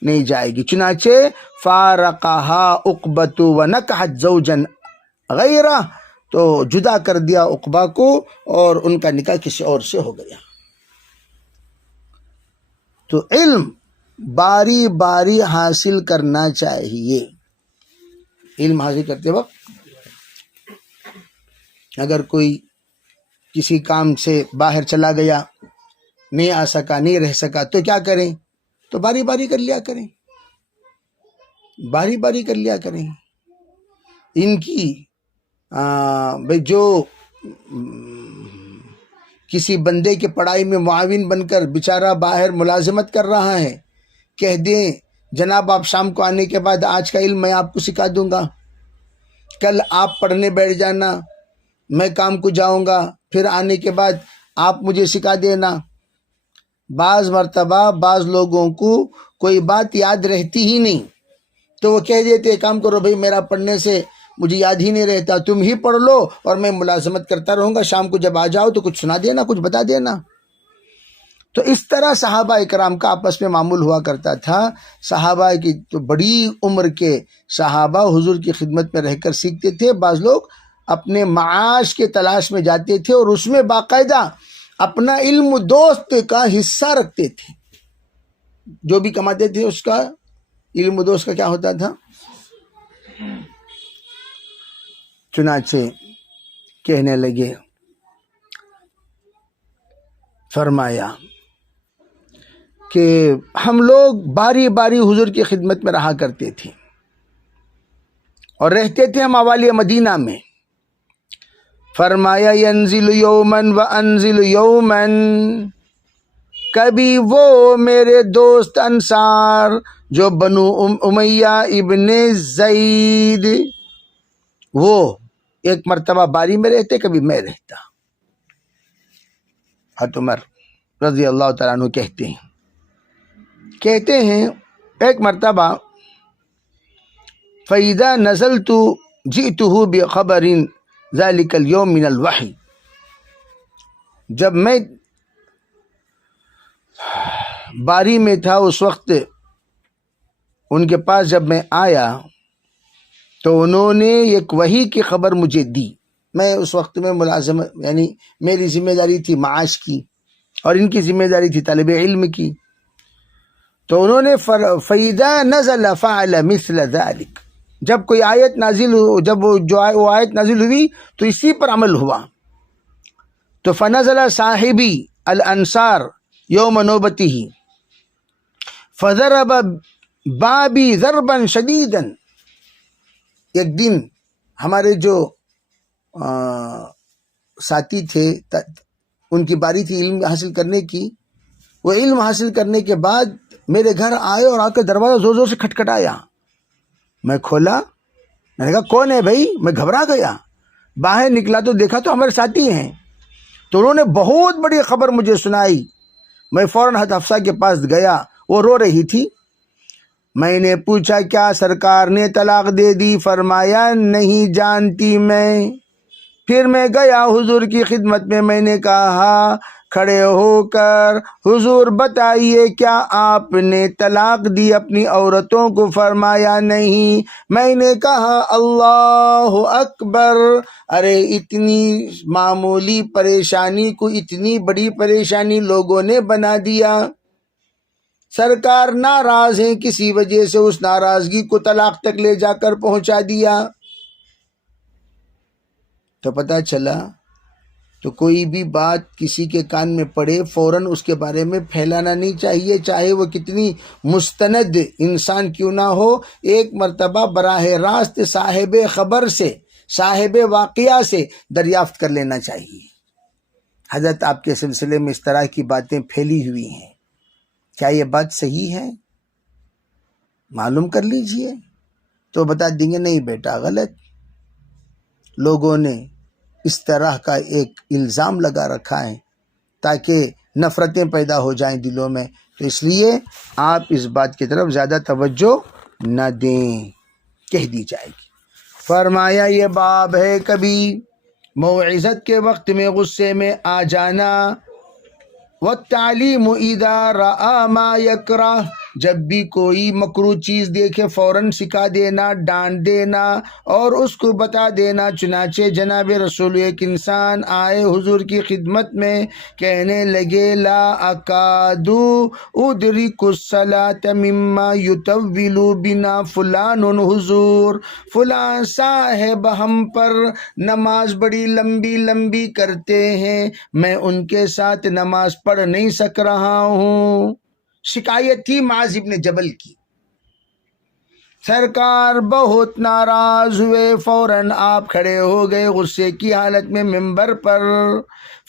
نہیں جائے گی. چنانچہ فارقها عقبۃ ونکحت زوجا غیرہ، تو جدا کر دیا عقبہ کو اور ان کا نکاح کسی اور سے ہو گیا. تو علم باری باری حاصل کرنا چاہیے. علم حاصل کرتے وقت اگر کوئی کسی کام سے باہر چلا گیا، نہیں آ سکا، نہیں رہ سکا، تو کیا کریں؟ تو باری باری کر لیا کریں، باری باری کر لیا کریں. ان کی بھئی جو کسی بندے کے پڑھائی میں معاون بن کر بیچارہ باہر ملازمت کر رہا ہے، کہہ دیں جناب آپ شام کو آنے کے بعد آج کا علم میں آپ کو سکھا دوں گا، کل آپ پڑھنے بیٹھ جانا، میں کام کو جاؤں گا، پھر آنے کے بعد آپ مجھے سکھا دینا. بعض مرتبہ بعض لوگوں کو کوئی بات یاد رہتی ہی نہیں، تو وہ کہہ دیتے کام کرو بھائی، میرا پڑھنے سے مجھے یاد ہی نہیں رہتا، تم ہی پڑھ لو اور میں ملازمت کرتا رہوں گا، شام کو جب آ جاؤ تو کچھ سنا دینا، کچھ بتا دینا. تو اس طرح صحابہ اکرام کا آپس میں معمول ہوا کرتا تھا. صحابہ کی تو بڑی عمر کے صحابہ حضور کی خدمت میں رہ کر سیکھتے تھے. بعض لوگ اپنے معاش کے تلاش میں جاتے تھے اور اس میں باقاعدہ اپنا علم دوست کا حصہ رکھتے تھے، جو بھی کماتے تھے اس کا علم دوست کا کیا ہوتا تھا. چنانچہ کہنے لگے، فرمایا کہ ہم لوگ باری باری حضور کی خدمت میں رہا کرتے تھے اور رہتے تھے ہم اوالی مدینہ میں. فرمایا ینزل یومن و انزل یومن، کبھی وہ میرے دوست انصار جو بنو امیہ ابن زید، وہ ایک مرتبہ باری میں رہتے، کبھی میں رہتا. حضرت عمر رضی اللہ تعالیٰ عنہ کہتے ہیں ایک مرتبہ فَإِذَا نَزَلْتُ جِئْتُهُ بِخَبَرٍ ذَلِكَ الْيَوْمِ مِنَ الْوَحْيِ، جب میں باری میں تھا اس وقت ان کے پاس جب میں آیا تو انہوں نے ایک وحی کی خبر مجھے دی. میں اس وقت میں ملازمت، یعنی میری ذمہ داری تھی معاش کی اور ان کی ذمہ داری تھی طالب علم کی. تو انہوں نے فَإِذَا نَزَلَ فَعَلَ مِثْلَ ذَلِكَ، جب کوئی آیت نازل جب وہ آیت نازل ہوئی تو اسی پر عمل ہوا. تو فَنَزَلَ صاحبی الانصار یوم نوبتہ فَضَرَبَ بَابِي ضَرْبًا شَدِيدًا، ایک دن ہمارے جو ساتھی تھے ان کی باری تھی علم حاصل کرنے کی، وہ علم حاصل کرنے کے بعد میرے گھر آئے اور آ کے دروازہ زور زور سے کھٹکھٹایا. میں کھولا، میں نے کہا کون ہے بھائی؟ میں گھبرا گیا، باہر نکلا تو دیکھا تو ہمارے ساتھی ہیں. تو انہوں نے بہت بڑی خبر مجھے سنائی. میں فوراً حضرت حفصہ کے پاس گیا، وہ رو رہی تھی. میں نے پوچھا کیا سرکار نے طلاق دے دی؟ فرمایا نہیں جانتی میں. پھر میں گیا حضور کی خدمت میں نے کہا کھڑے ہو کر حضور بتائیے کیا آپ نے طلاق دی اپنی عورتوں کو؟ فرمایا نہیں. میں نے کہا اللہ اکبر، ارے اتنی معمولی پریشانی کو اتنی بڑی پریشانی لوگوں نے بنا دیا. سرکار ناراض ہیں، کسی وجہ سے اس ناراضگی کو طلاق تک لے جا کر پہنچا دیا. تو پتہ چلا تو کوئی بھی بات کسی کے کان میں پڑے فوراً اس کے بارے میں پھیلانا نہیں چاہیے، چاہے وہ کتنی مستند انسان کیوں نہ ہو. ایک مرتبہ براہ راست صاحب خبر سے، صاحب واقعہ سے دریافت کر لینا چاہیے۔ حضرت آپ کے سلسلے میں اس طرح کی باتیں پھیلی ہوئی ہیں، کیا یہ بات صحیح ہے؟ معلوم کر لیجئے، تو بتا دیں گے نہیں بیٹا غلط۔ لوگوں نے اس طرح کا ایک الزام لگا رکھا ہے تاکہ نفرتیں پیدا ہو جائیں دلوں میں، تو اس لیے آپ اس بات کی طرف زیادہ توجہ نہ دیں، کہہ دی جائے گی۔ فرمایا یہ باب ہے کبھی موعظت کے وقت میں غصے میں آ جانا، والتعلیم اذا رأى ما یکرہ، جب بھی کوئی مکروہ چیز دیکھے فوراً سکھا دینا، ڈانٹ دینا اور اس کو بتا دینا۔ چنانچہ جناب رسول ایک انسان آئے حضور کی خدمت میں، کہنے لگے لا اکادو ادرک الصلاۃ مما یطول بنا فلان، حضور فلاں صاحب ہم پر نماز بڑی لمبی لمبی کرتے ہیں، میں ان کے ساتھ نماز پڑھ نہیں سک رہا ہوں۔ شکایت تھی معاذ بن جبل کی۔ سرکار بہت ناراض ہوئے، فوراً آپ کھڑے ہو گئے غصے کی حالت میں ممبر پر،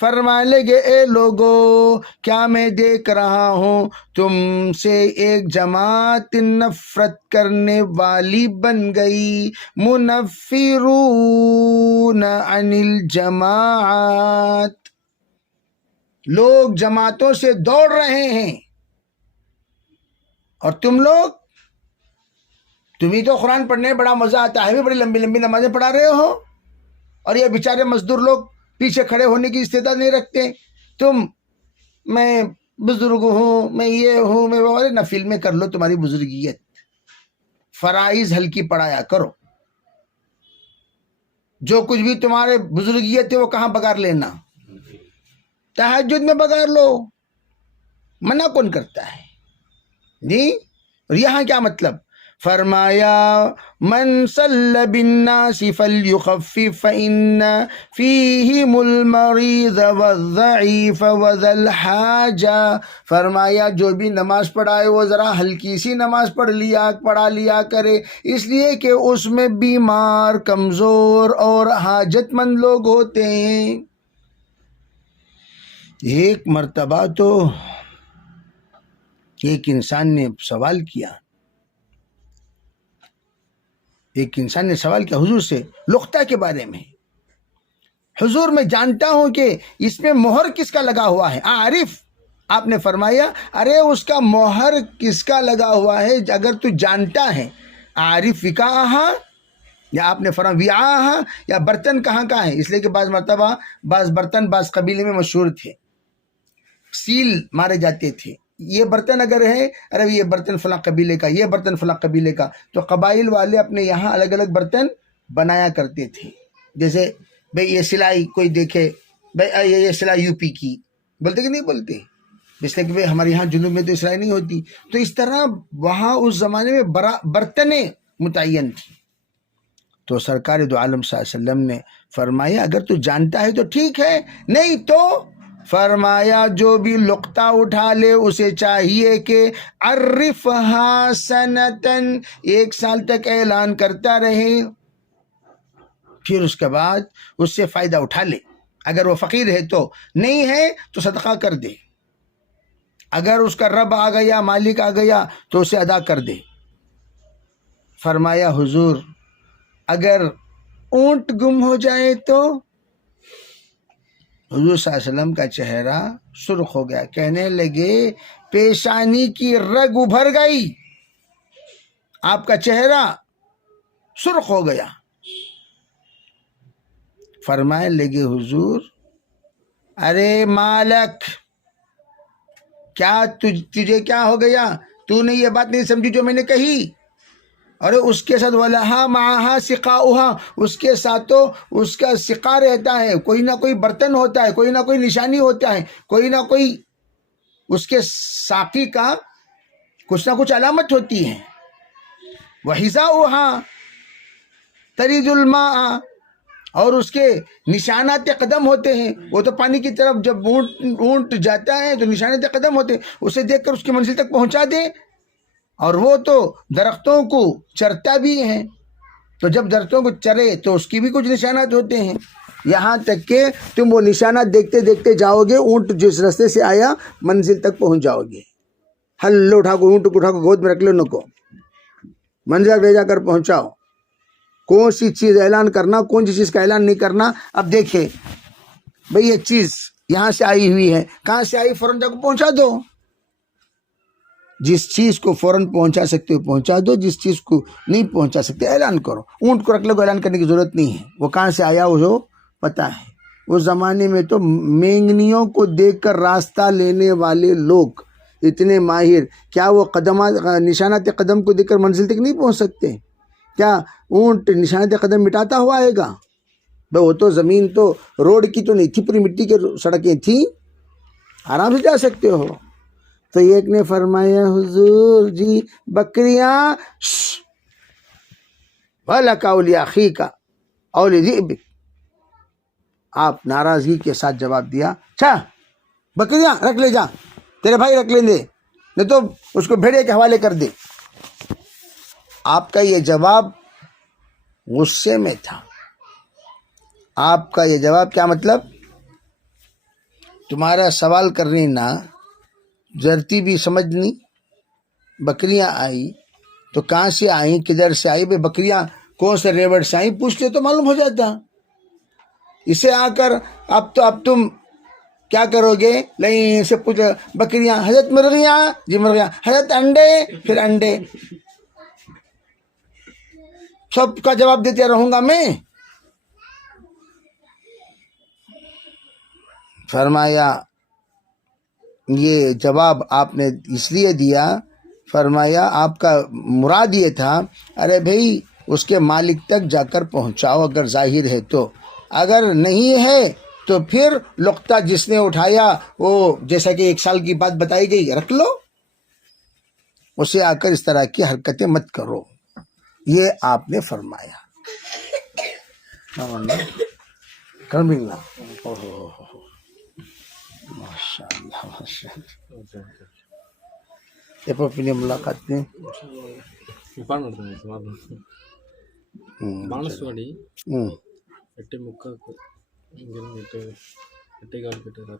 فرمانے لگے اے لوگو، کیا میں دیکھ رہا ہوں تم سے ایک جماعت نفرت کرنے والی بن گئی، منفرون عن الجماعت، لوگ جماعتوں سے دوڑ رہے ہیں، اور تمہیں تو قرآن پڑھنے میں بڑا مزہ آتا ہے، بھی بڑی لمبی لمبی نمازیں پڑھا رہے ہو، اور یہ بیچارے مزدور لوگ پیچھے کھڑے ہونے کی استعداد نہیں رکھتے، میں بزرگ ہوں، میں یہ ہوں، میں وہ، نفل میں کر لو تمہاری بزرگیت، فرائض ہلکی پڑھایا کرو، جو کچھ بھی تمہارے بزرگیت ہے وہ کہاں بگار لینا، تہجد میں بگار لو، منع کون کرتا ہے جی؟ اور یہاں کیا مطلب؟ فرمایا من صلی بالناس فلیخفف فإن فیہم المریض والضعیف وذا الحاجہ، فرمایا جو بھی نماز پڑھائے وہ ذرا ہلکی سی نماز پڑھا لیا کرے، اس لیے کہ اس میں بیمار، کمزور اور حاجت مند لوگ ہوتے ہیں۔ ایک مرتبہ تو ایک انسان نے سوال کیا حضور سے لقطہ کے بارے میں، حضور میں جانتا ہوں کہ اس میں مہر کس کا لگا ہوا ہے، عارف، آپ نے فرمایا ارے اس کا مہر کس کا لگا ہوا ہے اگر تو جانتا ہے، عارف وکاہا، یا آپ نے فرمایا وعاہا، یا برتن کہاں کا ہے، اس لیے کہ بعض مرتبہ بعض برتن بعض قبیلے میں مشہور تھے، سیل مارے جاتے تھے، یہ برتن اگر ہے، ارے یہ برتن فلاں قبیلے کا، یہ برتن فلاں قبیلے کا، تو قبائل والے اپنے یہاں الگ الگ برتن بنایا کرتے تھے، جیسے بھئی یہ سلائی کوئی دیکھے، بھئی یہ سلائی یو پی کی، بولتے کہ نہیں بولتے، اس لیے کہ بھئی ہمارے یہاں جنوب میں تو سلائی نہیں ہوتی، تو اس طرح وہاں اس زمانے میں برتنیں متعین تھی۔ تو سرکار دو عالم صلی اللہ علیہ وسلم نے فرمایا اگر تو جانتا ہے تو ٹھیک ہے، نہیں تو فرمایا جو بھی لقطہ اٹھا لے اسے چاہیے کہ عرفہا سنتن، 1 سال تک اعلان کرتا رہے، پھر اس کے بعد اس سے فائدہ اٹھا لے، اگر وہ فقیر ہے تو، نہیں ہے تو صدقہ کر دے، اگر اس کا رب آ گیا، مالک آ گیا تو اسے ادا کر دے۔ فرمایا حضور اگر اونٹ گم ہو جائے تو؟ حضور صلی اللہ علیہ وسلم کا چہرہ سرخ ہو گیا، کہنے لگے پیشانی کی رگ ابھر گئی، آپ کا چہرہ سرخ ہو گیا۔ فرمائے لگے حضور ارے مالک، کیا تجھے کیا ہو گیا، تو نے یہ بات نہیں سمجھی جو میں نے کہی؟ اور اس کے ساتھ وَلَهَا مَعَهَا سِقَاؤُهَا، اس کے ساتھ تو اس کا سقا رہتا ہے، کوئی نہ کوئی برتن ہوتا ہے، کوئی نہ کوئی نشانی ہوتا ہے، کوئی نہ کوئی اس کے ساقی کا کچھ نہ کچھ علامت ہوتی ہے۔ وَحِذَاؤُهَا تَرِيدُ الْمَاءَ، اور اس کے نشانات قدم ہوتے ہیں، وہ تو پانی کی طرف جب اونٹ جاتا ہے تو نشانات قدم ہوتے ہیں، اسے دیکھ کر اس کی منزل تک پہنچا دے، اور وہ تو درختوں کو چرتا بھی ہے، تو جب درختوں کو چرے تو اس کی بھی کچھ نشانات ہوتے ہیں، یہاں تک کہ تم وہ نشانات دیکھتے دیکھتے جاؤ گے، اونٹ جس راستے سے آیا منزل تک پہنچ جاؤ گے. ہلو اٹھا کو اونٹ کو اٹھا کو گود میں رکھ لو، ان کو منزل لے جا کر پہنچاؤ. کون سی چیز اعلان کرنا، کون سی چیز کا اعلان نہیں کرنا. اب دیکھیں بھئی یہ چیز یہاں سے آئی ہوئی ہے، کہاں سے آئی، فوراً جا کو پہنچا دو. جس چیز کو فوراً پہنچا سکتے ہو پہنچا دو، جس چیز کو نہیں پہنچا سکتے اعلان کرو. اونٹ کو رکھ لو، اعلان کرنے کی ضرورت نہیں ہے، وہ کہاں سے آیا وہ پتہ ہے. اس زمانے میں تو مینگنیوں کو دیکھ کر راستہ لینے والے لوگ اتنے ماہر، کیا وہ نشانات قدم کو دیکھ کر منزل تک نہیں پہنچ سکتے؟ کیا اونٹ نشانات قدم مٹاتا ہوا آئے گا؟ بھئی وہ تو زمین تو روڈ کی تو نہیں تھی، پوری مٹی کی سڑکیں تھیں، آرام سے جا سکتے ہو. تو ایک نے فرمایا حضور جی بکریاں وَلَكَ وَلِأَخِيكَ أَوْ لِذِئْبِكَ. آپ ناراضگی کے ساتھ جواب دیا، اچھا بکریاں رکھ لے جا، تیرے بھائی رکھ لیں دے، نہیں تو اس کو بھیڑیے کے حوالے کر دے. آپ کا یہ جواب غصے میں تھا. آپ کا یہ جواب کیا مطلب؟ تمہارا سوال کرنی نہ ترتیبی سمجھنی. بکریاں آئی تو کہاں سے آئیں، کدھر سے آئی؟ بھئی بکریاں کون سے ریوڑ سے آئیں پوچھ لے تو معلوم ہو جاتا. اسے آ کر اب تم کیا کرو گے؟ نہیں سے پوچھ بکریاں، حضرت مرغیاں، جی مرغیاں، حضرت انڈے، پھر انڈے، سب کا جواب دیتے رہوں گا میں. فرمایا یہ جواب آپ نے اس لیے دیا، فرمایا آپ کا مراد یہ تھا ارے بھئی اس کے مالک تک جا کر پہنچاؤ اگر ظاہر ہے تو، اگر نہیں ہے تو پھر لقطہ جس نے اٹھایا وہ جیسا کہ 1 سال کی بات بتائی گئی رکھ لو، اسے آ کر اس طرح کی حرکتیں مت کرو. یہ آپ نے فرمایا. ماشاء اللہ ماشاء اللہ. ఎప్పుడు పిన్ని ములాఖాత్ ని బాణస్వాడి ఎట్టి ముక్క ఎట్టి కాలు పెట్టారు